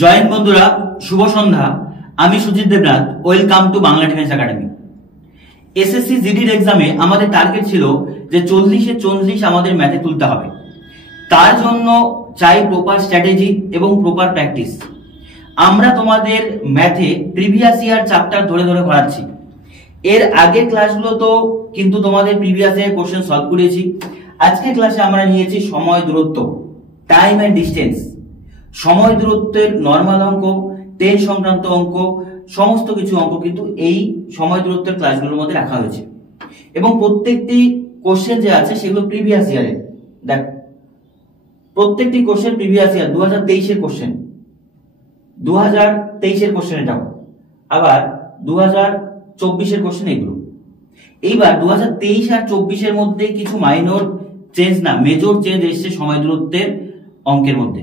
Join বন্ধুরা, শুভ সন্ধ্যা। আমি Sujit Debnath. Welcome to Bangla defence academy. SSC জিডির এক্সামে আমাদের টার্গেট ছিল যে 40-এ 40 আমাদের ম্যাথে তুলতে হবে। তার জন্য চাই প্রপার স্ট্র্যাটেজি এবং প্রপার প্র্যাকটিস। আমরা তোমাদের ম্যাথে প্রিভিয়াস ইয়ার চ্যাপ্টার ধরে ধরে করাচ্ছি। এর আগের ক্লাসগুলো তো কিন্তু তোমাদের প্রিভিয়াস ইয়ার কোশ্চেন সলভ করেছি। আজকের ক্লাসে আমরা নিয়েছি সময় দূরত্ব, টাইম এন্ড ডিস্টেন্স। সময় দূরত্বের নরমাল অঙ্ক, টেন সংক্রান্ত অঙ্ক, সমস্ত কিছু অঙ্ক কিন্তু এই সময় দূরত্বের ক্লাসগুলোর মধ্যে রাখা হয়েছে। এবং প্রত্যেকটি কোশ্চেন যে আছে সেগুলো প্রিভিয়াস ইয়ারের। দেখ, প্রত্যেকটি কোশ্চেন প্রিভিয়াস ইয়ার 2023 এর কোশ্চেন, 2023 এর কোশ্চেন এটাও, আবার 2024 এর কোশ্চেন এগুলো। এইবার 2023 আর 24 এর মধ্যে কিছু মাইনর চেঞ্জ না, মেজর চেঞ্জ এসেছে সময় দূরত্বের অঙ্কের মধ্যে।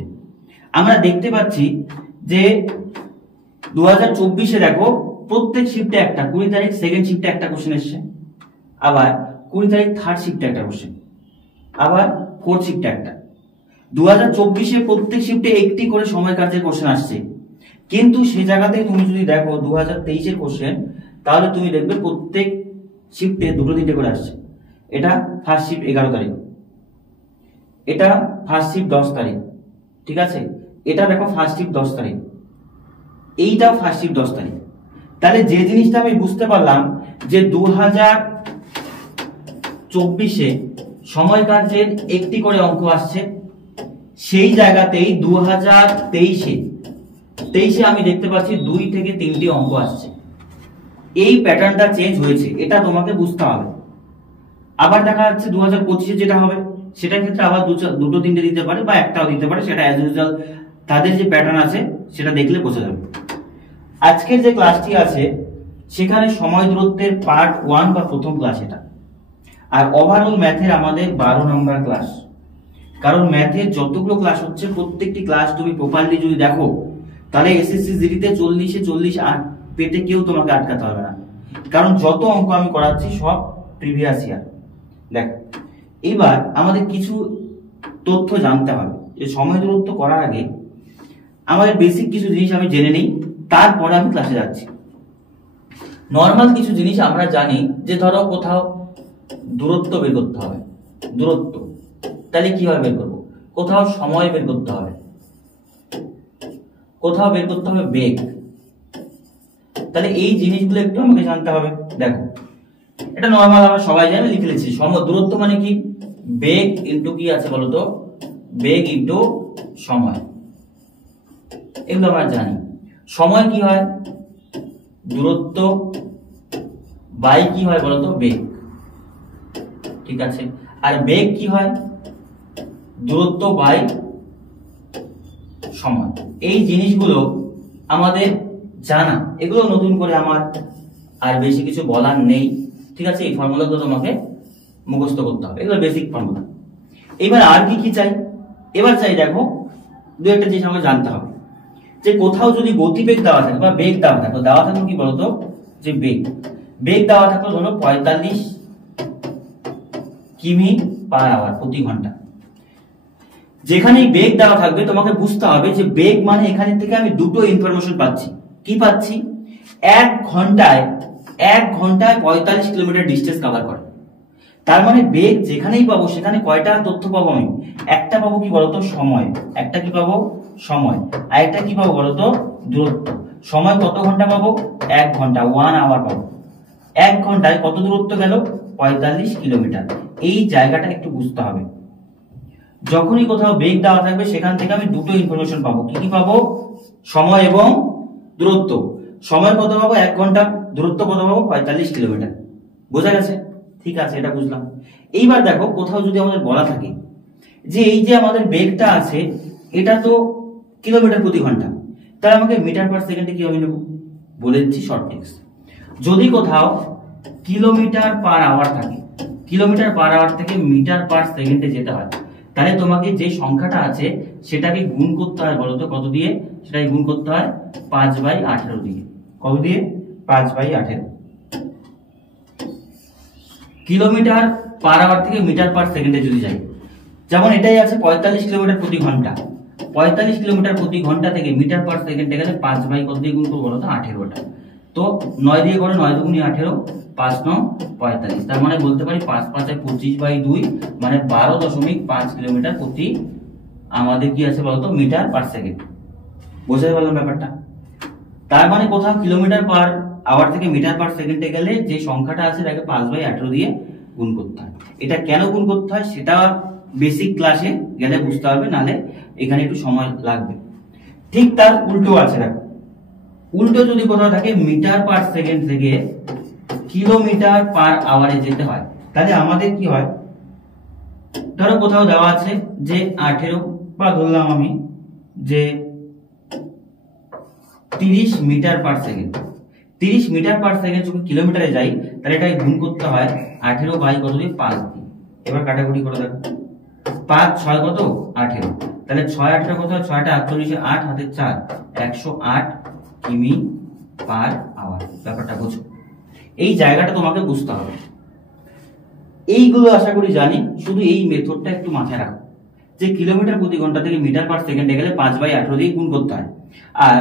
আমরা দেখতে পাচ্ছি যে 2024-এ দেখো প্রত্যেক শিফটে একটা, 20 তারিখ সেকেন্ড শিফটে একটা কোশ্চেন এসছে, আবার 20 তারিখ থার্ড শিফটে একটা কোশ্চেন, আবার ফোর্থ শিফটে একটা। 2024-এ প্রত্যেক শিফটে একটি করে সময় কার্যের কোশ্চেন আসছে, কিন্তু সেই জায়গাতে তুমি যদি দেখো 2023-এর কোশ্চেন, তাহলে তুমি দেখবে প্রত্যেক শিফটে দুটো তিনটে করে আসছে। এটা ফার্স্ট শিফট 11 তারিখ, এটা ফার্স্ট শিফট 10 তারিখ, ঠিক আছে। এটা দেখো ফার্স্ট শিফট 10 তারিখ, এইটাও ফার্স্ট শিফট 10 তারিখ। তাহলে যে জিনিসটা আমি বুঝতে পারলাম যে 2024-এ সময় কার্যের একটি করে অঙ্ক আসছে, সেই জায়গাতেই 2023-এ আমি দেখতে পাচ্ছি 2 থেকে 3টি অঙ্ক আসছে। এই প্যাটার্নটা চেঞ্জ হয়েছে, এটা তোমাকে বুঝতে হবে। আবার দেখা যাচ্ছে 2025-এ যেটা হবে সেটার ক্ষেত্রে আবার দুটো তিনটে দিতে পারে বা একটাও দিতে পারে, সেটা অ্যাজ ইউজুয়াল তাদের যে প্যাটার্ন আছে সেটা দেখলে বোঝা যাবে। আজকের যে ক্লাসটি আছে সেখানে সময় দূরত্বের পার্ট 1 বা প্রথম ক্লাস এটা, আর ওভারঅল ম্যাথের আমাদের 12 নম্বর ক্লাস। কারণ ম্যাথের যতগুলো ক্লাস হচ্ছে প্রত্যেকটি ক্লাস তুমি প্রপারলি যদি দেখো, তাহলে এসএসসি জিডিতে 40-এ 40 আর পেতে কেউ তোমাকে আটকাতে হবে না। কারণ যত অঙ্ক আমি করাচ্ছি সব প্রিভিয়াস ইয়ার। দেখো, এবার আমাদের কিছু তথ্য জানতে হবে। যে সময় দূরত্ব করার আগে আমাদের বেসিক কিছু জিনিস আমি জেনে নিই, তারপরে আমি ক্লাসে যাচ্ছি। নর্মাল কিছু জিনিস আমরা জানি যে ধরো কোথাও দূরত্ব বের করতে হবে, দূরত্ব, তাহলে কিভাবে বের করবো? কোথাও সময় বের করতে হবে, কোথাও বের করতে হবে বেগ। তাহলে এই জিনিসগুলো একটু আমাকে জানতে হবে। দেখো, এটা নর্মাল আমরা সবাই জানি, লিখে লিখছি। দূরত্ব মানে কি? বেগ ইন্টু কি আছে বলতো? বেগ ইন্টু সময়, এগুলো আমরা জানি। সময় কি হয়? দূরত্ব বাই কি হয় বলতো? বেগ, ঠিক আছে। আর বেগ কি হয়? দূরত্ব বাই সময়। এই জিনিসগুলো আমাদের জানা, এগুলো নতুন করে আমার আর বেশি কিছু বলার নেই, ঠিক আছে। এই ফর্মুলাগুলো তোমাকে মুখস্থ করতে হবে, এগুলো বেসিক ফর্মুলা। এবার আর কি কি চাই? এবার চাই দেখো দু একটা জিনিস আমাকে জানতে হবে। যে কোথাও যদি গতিবেগ দেওয়া থাকে বা বেগ দেওয়া থাকলো, কি বলতো? যে বেগ দেওয়া থাকলো ধরো 45 কিমি পার আওয়ার, প্রতি ঘন্টা। যেখানেই বেগ দেওয়া থাকবে তোমাকে বুঝতে হবে যে বেগ মানে এখান থেকে আমি দুটো ইনফরমেশন পাচ্ছি। কি পাচ্ছি? 1 ঘন্টায় 45 কিলোমিটার ডিস্টেন্স কভার করে। তার মানে বেগ যেখানেই পাবো সেখানে কয়টা তথ্য পাবো আমি? একটা পাবো কি বলতো? সময়। একটা কি পাবো? সময়। আর একটা কি পাবো বলতো? দূরত্ব। সময় কত ঘন্টা পাবো? 1 ঘন্টা, 1 আওয়ার পাবো। 1 ঘন্টায় কত দূরত্ব গেল? 45 কিলোমিটার। এই জায়গাটা একটু বুঝতে হবে। যখনই কোথাও বেগ দেওয়া থাকবে সেখান থেকে আমি দুটো ইনফরমেশন পাবো। কি কি পাবো? সময় এবং দূরত্ব। সময় কত পাবো? 1 ঘন্টা। দূরত্ব কত পাবো? 45 কিলোমিটার। বোঝা গেছে? ঠিক আছে, এটা বুঝলাম। এইবার দেখো, কোথাও যদি আমাদের বলা থাকে যে এই যে আমাদের বেগটা আছে এটা তো কিলোমিটার প্রতি ঘন্টা, তাহলে আমাকে মিটার পার সেকেন্ডে কিভাবে নেব? বলে দিচ্ছি শর্ট ট্রিক্স। যদি কোথাও কিলোমিটার পার আওয়ার থাকে, কিলোমিটার পার আওয়ার থেকে মিটার পার সেকেন্ডে যেতে হয়, তাহলে তোমাকে যে সংখ্যাটা আছে সেটাকে গুণ করতে হয় বলতো কত দিয়ে? সেটাকে গুণ করতে হয় 5/18 দিয়ে। কত দিয়ে? 5/18। কিলোমিটার পার আওয়ার থেকে মিটার পার সেকেন্ডে যদি যাই, যেমন এটাই আছে 45 কিলোমিটার প্রতি ঘন্টা, 45 কিলোমিটার প্রতি ঘন্টা থেকে মিটার পার সেকেন্ডে গেলে 5 বাই কত দিয়ে গুণ করবো বলো তো? 18টা। তো 9 দিয়ে করো, 9 দুগুণে 18, 5 9 45। তার মানে বলতে পারি 5 5 25/2 মানে 12.5 কিলোমিটার প্রতি আমাদের কি আছে বলতো? Metre per second. বুঝতে পারলাম ব্যাপারটা? তার মানে কোথাও কিলোমিটার পার আওয়ার থেকে মিটার পার সেকেন্ডে গেলে যে সংখ্যাটা আছে তাকে 5/18 দিয়ে গুণ করতে হয়। এটা কেন গুণ করতে হয় সেটা বেসিক ক্লাসে গেলে বুঝতে হবে, নালে এখানে একটু সময় লাগবে। ঠিক তার উল্টো আছে, দেখো উল্টো যদি কোথাও থাকে মিটার পার সেকেন্ড থেকে কিলোমিটার পার আওয়ারে যেতে হয়, তাহলে আমাদের কি হয়? ধরো কোথাও দেওয়া আছে যে 18 বা ধরলাম আমি যে 30 metre per second. 30 metre per second যখন কিলোমিটারে যাই তাহলে এটাকে গুণ করতে হয় 18 বাই কত দিয়ে? 5 দিয়ে। এবার কাটাকুটি করে দেখো, 5 6 কত? 18। তাহলে 6 8 কত হয়? 6 8 48, 8 হাতে 4, 108 কিমি পার আওয়ার। ব্যাপারটা বুঝো, এই জায়গাটা তোমাকে বুঝতে হবে। এইগুলো আশা করি জানি, শুধু এই মেথডটা একটু মাথায় রাখো যে কিলোমিটার প্রতি ঘন্টা থেকে মিটার পার সেকেন্ডে গেলে 5/18 দিয়ে গুণ করতে হয়, আর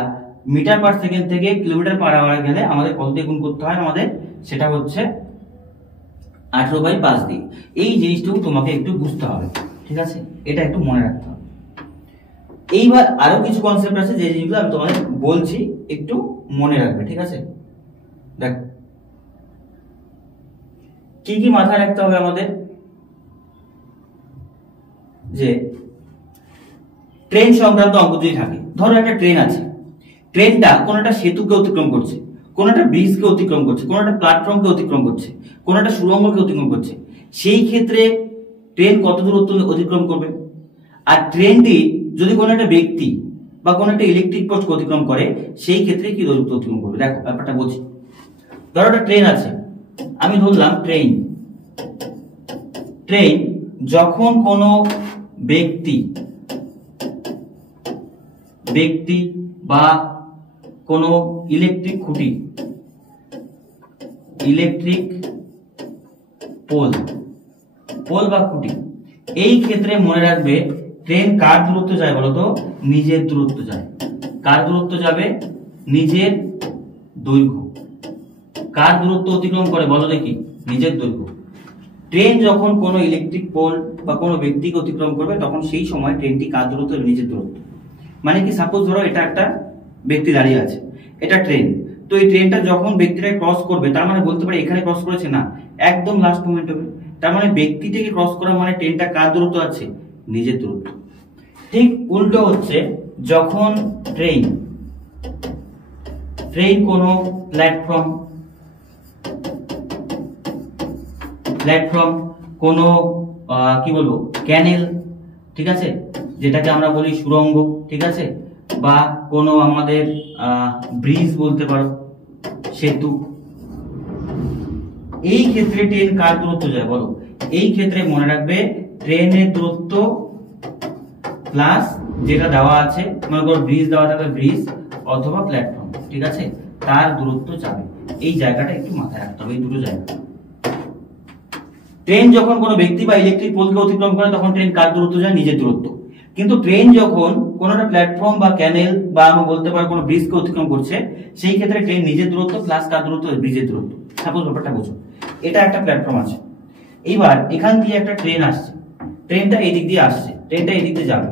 মিটার পার সেকেন্ড থেকে কিলোমিটার পার আওয়ারে গেলে আমাদের কত দিয়ে গুণ করতে হয়? আমাদের সেটা হচ্ছে 18/5 দিয়ে। এই জিনিসটুকু তোমাকে একটু বুঝতে হবে, ঠিক আছে? এটা একটু মনে রাখতে হবে। এইবার আরো কিছু কনসেপ্ট আছে যে জিনিসগুলো আমি তোমাদের বলছি, একটু মনে রাখবে, ঠিক আছে? দেখো কি কি মাথায় রাখতে হবে আমাদের, যে ট্রেন সংক্রান্ত অঙ্ক যদি থাকে, ধরো একটা ট্রেন আছে, ট্রেনটা কোন একটা সেতুকে অতিক্রম করছে, কোন একটা ব্রিজকে অতিক্রম করছে, কোন একটা প্ল্যাটফর্মকে অতিক্রম করছে, কোন একটা সুড়ঙ্গকে অতিক্রম করছে, সেই ক্ষেত্রে ট্রেন কত দূরত্ব অতিক্রম করবে? আর ট্রেনটি যদি কোনো একটা ব্যক্তি বা কোনো একটা ইলেকট্রিক পোস্টকে অতিক্রম করে সেই ক্ষেত্রে কি দূরত্ব অতিক্রম করবে? দেখো ব্যাপারটা বলছি। ধরো একটা ট্রেন আছে, আমি ধরলাম ট্রেন যখন কোনো ব্যক্তি বা কোনো ইলেকট্রিক খুঁটি, ইলেকট্রিক পোল বা খুঁটি, এই ক্ষেত্রে মনে রাখবে ট্রেন কার দূরত্ব যায় বলতো? নিজের দূরত্ব যায়। কার দূরত্ব যাবে? নিজের দৈর্ঘ্য। কার দূরত্ব অতিক্রম করে বলো দেখি? নিজের দৈর্ঘ্য। ট্রেন যখন কোনো ইলেকট্রিক পোল বা কোনো ব্যক্তিকে অতিক্রম করবে তখন সেই সময় ট্রেনটি কার দূরত্ব? নিজের দূরত্ব। মানে কি, সাপোজ ধরো এটা একটা ব্যক্তি দাঁড়িয়ে আছে, এটা ট্রেন, তো এই ট্রেনটা যখন ব্যক্তিটাকে ক্রস করবে তার মানে বলতে পারি এখানে ক্রস করেছে না, একদম লাস্ট মোমেন্ট হবে। তার মানে ব্যক্তিটিকে ক্রস করা মানে ট্রেনটা কার দূরত্ব আছে? নিজের দূরত্ব। ঠিক উল্টো হচ্ছে যখন ট্রেন কোনো প্ল্যাটফর্ম কোনো কি বলবো ক্যানেল, ঠিক আছে, যেটাকে আমরা বলি সুড়ঙ্গ, ঠিক আছে, বা কোনো আমাদের ব্রিজ বলতে পারো, সেতু, এই ক্ষেত্রে ট্রেন কার দূরত্ব যায় বলো? এই ক্ষেত্রে মনে রাখবে ট্রেনের দূরত্ব প্লাস যেটা দেওয়া আছে, মনে করো ব্রিজ দেওয়া থাকবে, ব্রিজ অথবা প্ল্যাটফর্ম, ঠিক আছে, তার দূরত্ব যাবে। এই জায়গাটা একটু মাথায় রাখতে হবে, এই দুটো জায়গা। ট্রেন যখন কোনো ব্যক্তি বা ইলেকট্রিক পোলকে অতিক্রম করে তখন ট্রেন কার দূরত্ব যায়? নিজের দূরত্ব। কিন্তু ট্রেন যখন কোনো একটা প্ল্যাটফর্ম বা ক্যানেল বা আমরা বলতে পারি কোনো ব্রিজকে অতিক্রম করছে সেই ক্ষেত্রে ট্রেন নিজের দূরত্ব প্লাস কার দূরত্ব? ব্রিজের দূরত্ব। সাপোজ ব্যাপারটা বুঝো, এটা একটা প্ল্যাটফর্ম আছে, এইবার এখান দিয়ে একটা ট্রেন আসছে, ট্রেনটা এই দিক দিয়ে আসছে, ট্রেনটা এই দিক দিয়ে যাবে,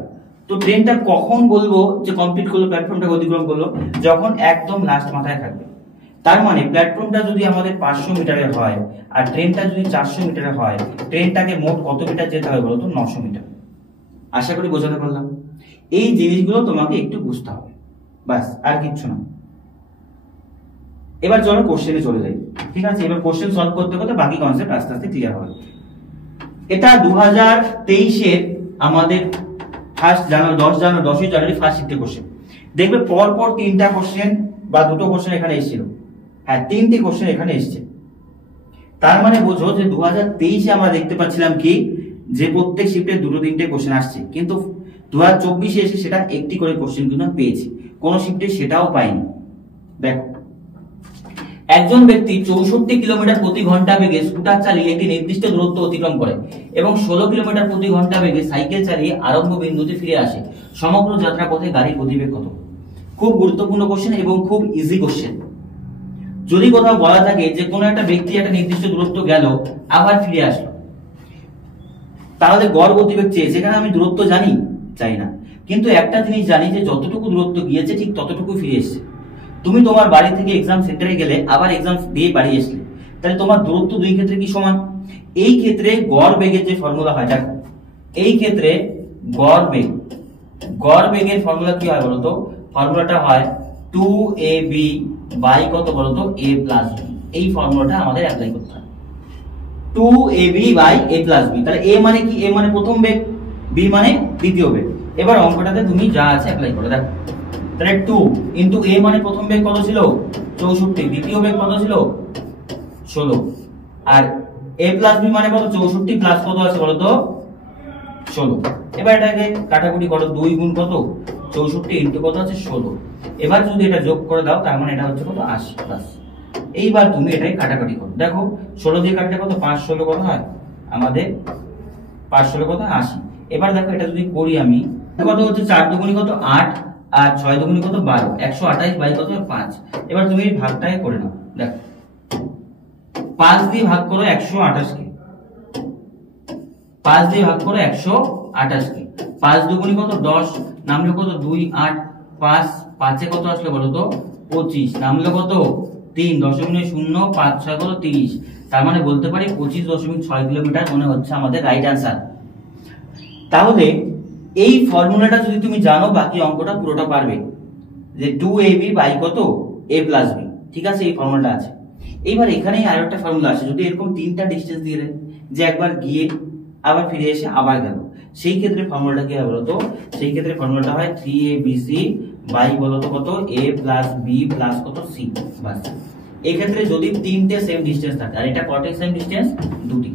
তো ট্রেনটা কখন বলবো যে কমপ্লিট করলো, প্ল্যাটফর্মটাকে অতিক্রম করলো? যখন একদম লাস্ট মাথায় থাকবে। তার মানে প্ল্যাটফর্মটা যদি আমাদের 500 মিটারের হয় আর ট্রেনটা যদি 400 মিটারের হয়, ট্রেনটাকে মোট কত মিটার যেতে হবে বলতো? 900 মিটার। আশা করি বোঝাতে পারলাম। এই জিনিসগুলো তোমাকে একটু বুঝতে হবে, বাস, আর কিচ্ছু না। এবার চলো কোশ্চেনে চলে যাই, ঠিক আছে? এবার কোশ্চেন সলভ করতে করতে বাকি কনসেপ্ট আস্তে আস্তে ক্লিয়ার হবে। এটা 2023-এর আমাদের 10ই জানুয়ারি ফার্স্ট শিফটে কোশ্চেন। দেখবে পরপর 3টা কোশ্চেন বা 2টো কোশ্চেন এখানে এসেছিল, হ্যাঁ 3টি কোশ্চেন এখানে এসছে। তার মানে বোঝো যে 2023-এ আমরা দেখতে পাচ্ছিলাম কি যে প্রত্যেক শিফটে 2-3টে কোশ্চেন আসছে, কিন্তু 2024-এ এসে সেটা একটি করে কোশ্চেন কিন্তু পেয়েছি, কোন শিফটে সেটাও পাইনি। দেখো, একজন ব্যক্তি 64 কিলোমিটার প্রতি ঘন্টা বেগে স্কুটার চালিয়ে একটি নির্দিষ্ট দূরত্ব অতিক্রম করে এবং 16 কিলোমিটার প্রতি ঘন্টা বেগে সাইকেল চালিয়ে আরম্ভ বিন্দুতে ফিরে আসে। সমগ্র যাত্রা পথে গাড়ির গতিবেগ কত? খুব গুরুত্বপূর্ণ কোশ্চেন এবং খুব ইজি কোশ্চেন। যদি কোথাও বলা থাকে যে কোনো একটা ব্যক্তি একটা নির্দিষ্ট দূরত্ব গেল আবার ফিরে আসলো, তাহলে গড় গতিবেগ চেয়েছে, এখানে আমি দূরত্ব জানি? চাই না, কিন্তু একটা জিনিস জানি যে যতটুকু দূরত্ব গিয়েছে ঠিক ততটুকু ফিরে এসছে। তুমি তোমার বাড়ি থেকে এক্সাম সেন্টারে গেলে আবার এক্সাম দিয়ে বাড়ি আসলে, তাহলে তোমার দূরত্ব দুই ক্ষেত্রে কি সমান? এই ক্ষেত্রে গড় বেগের যে ফর্মুলা হয়, দেখো এই ক্ষেত্রে গড় বেগের ফর্মুলা কি হয় বলতো? ফর্মুলাটা হয় 2ab বাই কত বলতো? a plus b। এই ফর্মুলাটা আমাদের অ্যাপ্লাই করতে হবে। 2ab by a plus b। তাহলে a মানে কি? a মানে প্রথম বেগ, b মানে দ্বিতীয় বেগ। এবার অঙ্কটাতে তুমি যা আছে অ্যাপ্লাই করো। দেখো তাহলে 2 ইনটু a মানে প্রথম বেগ কত ছিল? 64, দ্বিতীয় বেগ কত ছিল? 16, আর a প্লাস b মানে কত? 64 প্লাস কত আছে বলতো? 16। এবার এটাকে কাটাকুটি করো, 2 গুণ কত? 64 ইনটু কত আছে? 16। এবার যদি এটা যোগ করে দাও তার মানে এটা হচ্ছে কত? 80 প্লাস। এইবার তুমি এটাকে কাটাকাটি করো, দেখো 16 দিয়ে কাটলে কত? 5 16 কত হয় আমাদের? 5 16 কত? 80। এবার দেখো এটা যদি করি আমি, কত হচ্ছে? 4 দুগুণী কত? 8, আর 6 দুগুণী কত? 12। 128 বাই কত? 5। এবার তুমি এই ভাগটাকে করে নাও। দেখো 5 দিয়ে ভাগ করো 128 কে, 5 দিয়ে ভাগ করো 128 কে। 5 দুগুণী কত? 10, নামলো কত? 2 8, 5 5 এ কত আসলে বলো তো? 25, নামলো কত? 3, 0.0 5 6 কত? 30। তার মানে বলতে পারি 25.6 কিলোমিটার মনে হচ্ছে আমাদের রাইট আনসার। তাহলে এই ফর্মুলাটা যদি তুমি জানো, বাকি অঙ্কটা পুরোটা পারবে। যে 2ab বাই কত? a প্লাস b, ঠিক আছে? এই ফর্মুলাটা আছে। এইবার এখানেই আর একটা ফর্মুলা আছে, যদি এরকম তিনটা ডিসটেন্স দিয়ে দেয়, যে একবার গিয়ে আবার ফিরে এসে আবার গেল, সেই ক্ষেত্রে ফর্মুলাটা কি হয় বলতো? সেই ক্ষেত্রে ফর্মুলাটা হয় 3abc বাই বলতো কত? a প্লাস b প্লাস কত? c। বাস, এই ক্ষেত্রে যদি তিনটে সেম ডিসটেন্স থাকে, আর এটা কত সেম ডিসটেন্স? দুটি।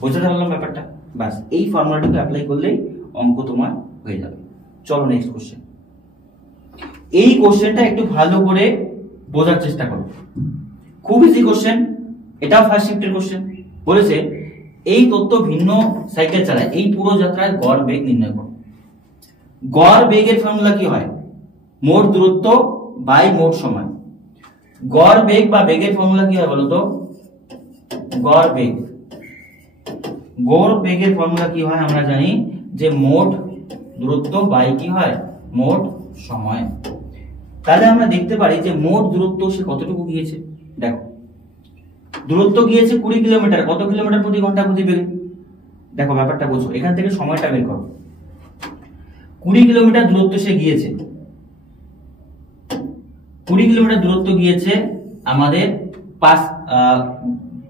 বুঝতে পারলাম ব্যাপারটা? বাস, এই ফর্মুলাটাকে অ্যাপ্লাই করলেই অঙ্ক তোমার হয়ে যাবে। চলো নেক্সট কোশ্চেন। এই কোশ্চেনটা একটু ভালো করে বোঝার চেষ্টা করো, খুব ইজি কোশ্চেন। এটাও ফার্স্ট শিফটের কোশ্চেন। বলেছে এই তথ্য ভিন্ন সাইকেল চালায়, এই পুরো যাত্রায় গড় বেগ নির্ণয় করো। গড় বেগের ফর্মুলা কি হয়? মোট দূরত্ব বাই মোট সময়। গড় বেগ বা বেগের ফর্মুলা কি হয় বলতো? গড় বেগের ফর্মুলা কি হয় আমরা জানি, যে মোট দূরত্ব বাই কি হয়? মোট সময়। তাহলে আমরা দেখতে পারি যে মোট দূরত্ব সে কতটুকু গিয়েছে। দেখো দূরত্ব গিয়েছে 20 কিলোমিটার, কত কিলোমিটার প্রতি ঘন্টা গতিবেগে? দেখো ব্যাপারটা বোঝো, এখান থেকে সময়টা বের করো। 20 কিলোমিটার দূরত্ব সে গিয়েছে, 20 কিলোমিটার দূরত্ব গিয়েছে আমাদের 5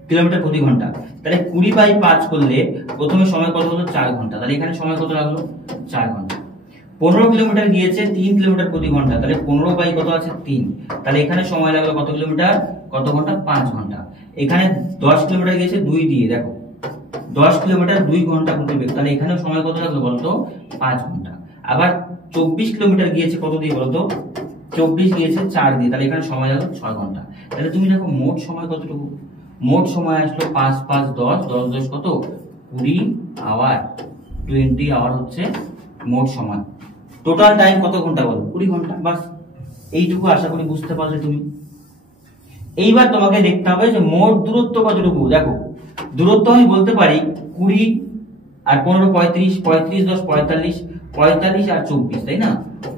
কিলোমিটার প্রতি ঘন্টা। তাহলে 20 বাই 5 করলে প্রথমে সময় কত হলো? 4 ঘন্টা। তাহলে এখানে সময় কত লাগলো? 4 ঘন্টা। 15 কিলোমিটার গিয়েছে 3 কিলোমিটার প্রতি ঘন্টা, তাহলে 15 বাই কত আছে? 3। তাহলে এখানে সময় লাগলো কত কিলোমিটার? কত ঘন্টা? 5 ঘন্টা। এখানে 10 কিলোমিটার গিয়েছে 2 দিয়ে, দেখো 10 কিলোমিটার 2 ঘন্টা গতিবেগ, তাহলে এখানে সময় কত লাগলো বলতো? 5 ঘন্টা। আবার 24 কিলোমিটার গিয়েছে কত দিয়ে বলতো? 24 গিয়েছে 4 দিয়ে, তাহলে এখানে সময় লাগলো 6 ঘন্টা। তাহলে তুমি দেখো মোট সময় কতটুকু? মোট সময় আসলো 5 5 10, 10 10 কত? 20 আওয়ার, 20 আওয়ার হচ্ছে মোট সময়। টোটাল টাইম কত ঘন্টা বলো? 20 ঘন্টা। বাস, এইটুকু আশা করি বুঝতে পারলে তুমি। এইবার তোমাকে দেখতে হবে যে মোট দূরত্ব কতটুকু। দেখো দূরত্ব আমি বলতে পারি 20 আর 15 35, 35 10 45, 45 আর 24, তাই না?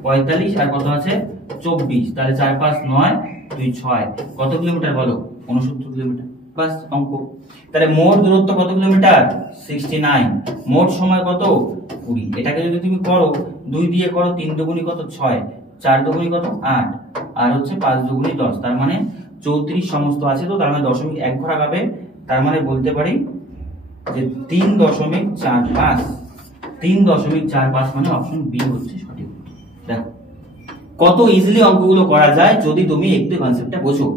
45 আর কত আছে? 24, তাহলে 4 5 9 2 6, কত কিলোমিটার বলো? 69 কিলোমিটার। বাস অঙ্ক। তাহলে মোট দূরত্ব কত কিলোমিটার? 69। মোট সময় কত? 20। এটাকে যদি তুমি করো 2 দিয়ে করো, 3 দুগুণী কত? 6, 4 দুগুণী কত? 8, আর হচ্ছে 5 দুগুণী 10, তার মানে 34 সমস্ত আছে, তো তার মানে 0.1 ঘর আগাবে। তার মানে বলতে পারি যে 3.45। 3.45 মানে অপশন বি হচ্ছে সঠিক। দেখো কত ইজিলি অঙ্কগুলো করা যায় যদি তুমি একটু কনসেপ্টটা বোঝো।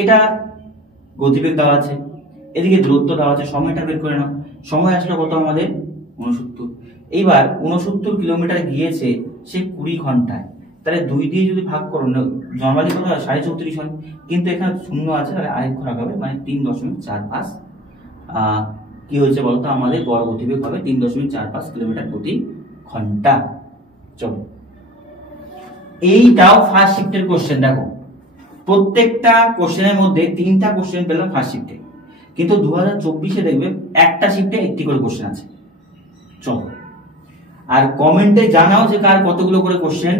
এটা গতিবেগ দেওয়া আছে, এদিকে দূরত্ব দেওয়া আছে, সময়টা বের করে নাও। সময় আসলে কত আমাদের? 69। এইবার 69 কিলোমিটার গিয়েছে সে 20 ঘন্টায়, তাহলে 2 দিয়ে যদি ভাগ করো, নরমালি কত হয়? 34.5 হয়, কিন্তু এখানে শূন্য আছে, তাহলে আরেক ঘর আগাবে, মানে 3.45 কি হয়েছে বলতো? আমাদের গড় গতিবেগ হবে 3.45 কিলোমিটার প্রতি ঘন্টা। চলো, এইটাও ফার্স্ট শিফটের কোশ্চেন। দেখো প্রত্যেকটা কোশ্চেনের মধ্যে 3টা কোশ্চেন পেলাম ফার্স্ট শিফটে, কিন্তু 2024-এ দেখবে একটা শিফটে 1টি করে কোশ্চেন আছে। চলো, আর কমেন্টে জানাও যে কার কতগুলো করে কোশ্চেন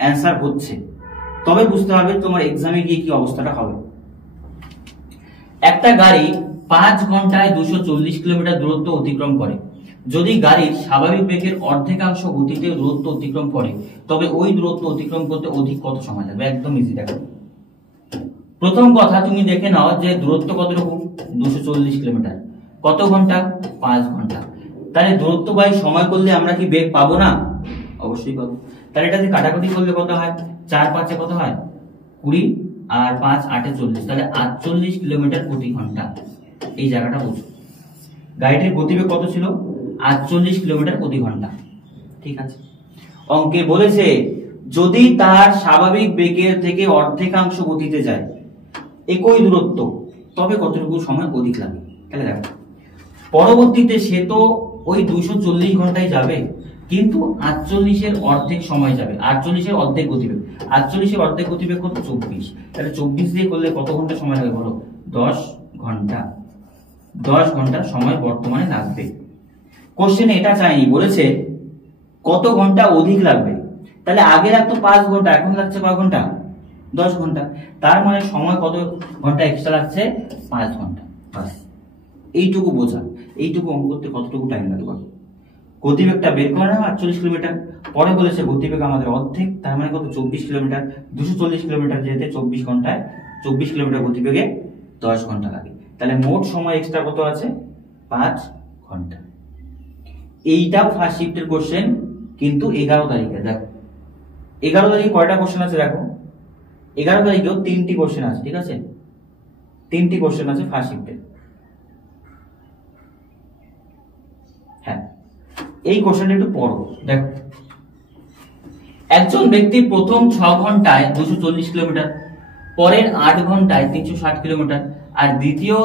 অ্যান্সার হচ্ছে, তবে বুঝতে হবে তোমার এক্সামে গিয়ে কি অবস্থাটা হবে। একটা গাড়ি 5 ঘন্টায় 240 কিলোমিটার দূরত্ব অতিক্রম করে। যদি গাড়ির স্বাভাবিক বেগের অর্ধেকাংশ গতিতে দূরত্ব অতিক্রম করে, তবে ওই দূরত্ব অতিক্রম করতে অধিক কত সময় লাগবে? একদম ইজি। দেখো প্রথম কথা তুমি দেখে নাও যে দূরত্ব কতটুকু, 240 কিলোমিটার, কত ঘন্টা? 5 ঘন্টা। তাহলে দূরত্ব বাই সময় করলে আমরা কি বেগ পাবো না? অবশ্যই পাবো। তাহলে এটাতে কাটাকুটি করলে কত হয়? 4 5 কত হয়? 20, আর 5 8 40, তাহলে 48 কিলোমিটার প্রতি ঘন্টা। এই জায়গাটা বুঝো, গাড়িটির গতিবেগ কত ছিল? 48 কিলোমিটার প্রতি ঘন্টা। ঠিক আছে, অঙ্কে বলেছে যদি তার স্বাভাবিক বেগের থেকে অর্ধেকাংশ গতিতে যায় একই দূরত্ব, তবে কতটুকু সময় অধিক লাগে? তাহলে দেখো পরবর্তীতে সে তো ওই 240 ঘন্টায় যাবে, কিন্তু 48-এর অর্ধেক সময় যাবে। 48-এর অর্ধেক গতিবেগ, 48-এর অর্ধেক গতিবেগ কত? 24। তাহলে 24 দিয়ে করলে কত ঘন্টা সময় লাগবে বলো? 10 ঘন্টা। 10 ঘন্টা সময় বর্তমানে লাগবে। কোশ্চেনে এটা চাইনি, বলেছে কত ঘন্টা অধিক লাগবে। তাহলে আগে লাগতো 5 ঘন্টা, এখন লাগছে কয় ঘন্টা? 10 ঘন্টা। তার মানে সময় কত ঘন্টা এক্সট্রা লাগছে? 5 ঘন্টা। বাস এইটুকু বোঝা। এইটুকু অঙ্ক করতে কতটুকু টাইম লাগে বলো? গতিবেগটা বের করে নাও 48 কিলোমিটার, পরে বলেছে গতিবেগ আমাদের অর্ধেক, তার মানে কত? 24 কিলোমিটার। 240 কিলোমিটার যেতে 24 ঘন্টায় 24 কিলোমিটার গতিবেগে 10 ঘন্টা লাগে। তাহলে মোট সময় এক্সট্রা কত আছে? 5 ঘন্টা। এইটা ফার্স্ট শিফটের কোশ্চেন, কিন্তু 11 তারিখে। দেখো 11 তারিখে কয়টা কোশ্চেন আছে দেখো। 11 তারিখেও 3টি কোশ্চেন আছে। ঠিক আছে, 3টি কোশ্চেন আছে ফার্স্ট শিফটে। হ্যাঁ, এই কোশ্চেনটা একটু পড়ো। দেখো একজন ব্যক্তি প্রথম 6 ঘন্টায় 240 কিলোমিটার, পরের 8 ঘন্টায় 360 কিলোমিটার, আর তৃতীয়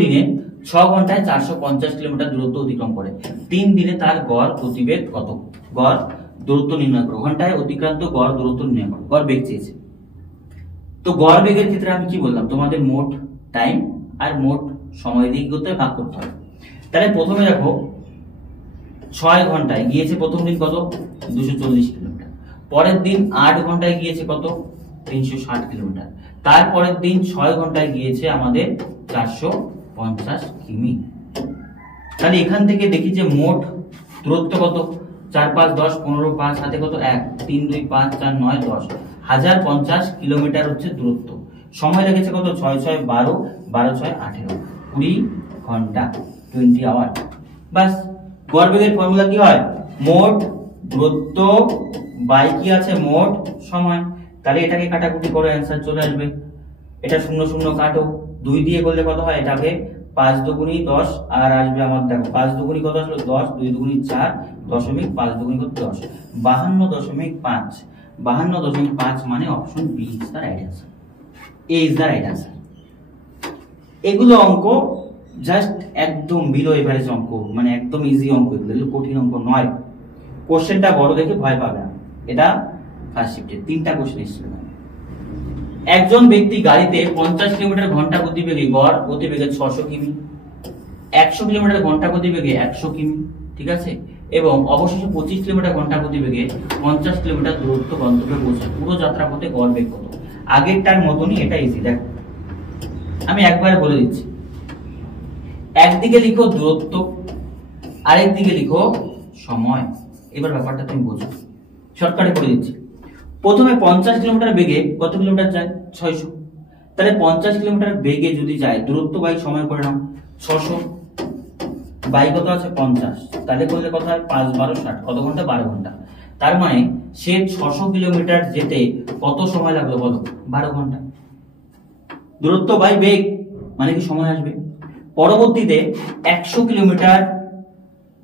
দিনে 6 ঘন্টায় 450 কিলোমিটার দূরত্ব অতিক্রম করে। 3 দিনে তার গড় গতিবেগ কত? গড় দূরত্ব নির্ণয় করো। ঘন্টায় অতিক্রান্ত গড় দূরত্ব নির্ণয় করো। গড় বেগ চেয়েছে। তো গড় বেগের ক্ষেত্রে আমি কি বললাম? তোমাদের মোট টাইম আর মোট সময় দিয়ে করতে ভাগ করতে হবে। তাহলে প্রথমে দেখো 6 ঘন্টায় গিয়েছে প্রথম দিন কত? 240 কিলোমিটার। পরের দিন 8 ঘন্টায় গিয়েছে কত? 360 কিলোমিটার। তারপরের দিন 6 ঘন্টায় গিয়েছে আমাদের 450 কিমি। তাহলে এখান থেকে দেখি যে মোট দূরত্ব কত? 4 5 10 15 5 হাতে কত? 1 3 2 5 4 9 10, 1050 কিলোমিটার হচ্ছে দূরত্ব। সময় লেগেছে কত? 6 6 12 12 6 18, 20 ঘন্টা, 20 আওয়ার। বাস, গড় বেগের ফর্মুলা কি হয়? মোট দূরত্ব বাই কি আছে? মোট সময়। তাহলে এটাকে কাটাকুটি করে অ্যান্সার চলে আসবে। এটা 0 0 কাটো, 2 দিয়ে করলে কত হয়? এটাকে 5 দুগুণী 10, আর আসবে আমার দেখো 5 দুগুণী কত আসলো? 10, 2 দুগুণী 4, দশমিক 5 দুগুণী কত? 10, 52.5। 52.5 মানে option B is the right answer. A is the right answer. এগুলো অঙ্ক জাস্ট একদম বিলো এভারেজ অঙ্ক, মানে একদম ইজি অঙ্ক। এগুলো কঠিন অঙ্ক নয়। কোশ্চেনটা বড় দেখে ভয় পাবে না। এটা ফার্স্ট শিফটে 3টা কোশ্চেন এসেছিল। একজন ব্যক্তি গাড়িতে 50 কিলোমিটার ঘন্টা গতিবেগে গড় গতিবেগে 600 কিমি, 100 কিলোমিটার ঘন্টা গতিবেগে 100 কিমি, ঠিক আছে, এবং অবশেষে 25 কিলোমিটার ঘন্টা গতিবেগে 50 কিলোমিটার দূরত্ব গন্তব্যে পৌঁছায়। পুরো যাত্রা পথে গড় বেগ কত? আগেরটার মতনই এটা ইজি। দেখো আমি একবারে বলে দিচ্ছি। একদিকে লিখো দূরত্ব, আরেকদিকে লিখো সময়। এবার ব্যাপারটা তুমি বোঝো, শর্টকাটে করে দিচ্ছি। প্রথমে 50 কিলোমিটার বেগে কত কিলোমিটার যায়? 600। তাহলে 50 কিলোমিটার বেগে যদি যায়, দূরত্ব বাই সময় করে নাও। 600 বাই কত আছে? 50। তাহলে করলে কত হয়? 5 12 60, কত ঘন্টা? 12 ঘন্টা। তার মানে সে 600 কিলোমিটার যেতে কত সময় লাগলো বলো? 12 ঘন্টা। দূরত্ব বাই বেগ মানে কি সময় আসবে। পরবর্তীতে 100 কিলোমিটার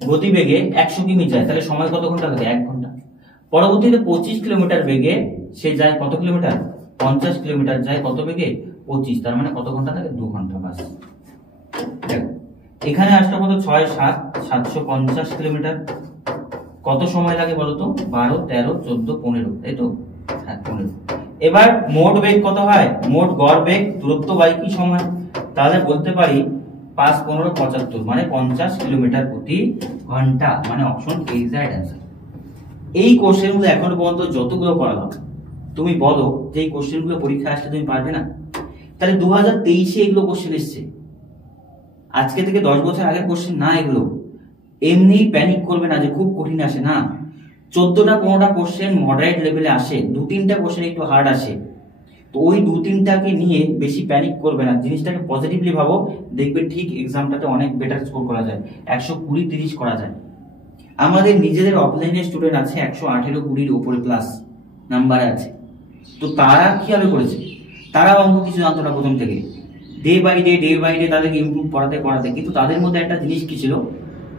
গতিবেগে 100 কিমি যায়, তাহলে সময় কত ঘন্টা লাগে? 1 ঘন্টা। পরবর্তীতে 25 কিলোমিটার বেগে সে যায় কত কিলোমিটার? 50 কিলোমিটার যায় কত বেগে? 25, তার মানে কত ঘন্টা লাগে? 2 ঘন্টা। বাস, দেখো এখানে আসলে কত? 6 7 750 কিলোমিটার, কত সময় লাগে বলতো? 12, 13, 14, 15, তাই তো? হ্যাঁ 15। এবার মোট বেগ কত হয়? মোট গড় বেগ দূরত্ব বাই কি সময়? তাহলে বলতে পারি 5, 15, 75 মানে 50 কিলোমিটার প্রতি ঘন্টা, মানে option A is the right answer. এই কোশ্চেন গুলো এখনো পর্যন্ত যতগুলো করালাম, তুমি বলো যে এই কোশ্চেন গুলো পরীক্ষা আসলে তুমি পারবে না? তাহলে 2023-এ এগুলো কোশ্চেন এসছে, আজকে থেকে 10 বছর আগের কোশ্চেন না এগুলো। এমনি প্যানিক করবে না যে খুব কঠিন আসে, না। 14টা 15টা কোশ্চেন মডারেট লেভেলে আসে, 2-3টা কোশ্চেন একটু হার্ড আসে। তো ওই 2-3টাকে নিয়ে বেশি প্যানিক করবে না, জিনিসটাকে পজিটিভলি ভাবো, দেখবে ঠিক এক্সামটাতে অনেক বেটার স্কোর করা যায়, 120-30 করা যায়। আমাদের নিজেদের অফলাইনের স্টুডেন্ট আছে 118-20 উপরে প্লাস নাম্বারে আছে। তো তারা কিভাবে করেছে? তারা অঙ্ক কিছু জানতো না প্রথম থেকে, ডে বাই ডে তাদেরকে ইমপ্রুভ করাতে, কিন্তু তাদের মধ্যে একটা জিনিস কি ছিল,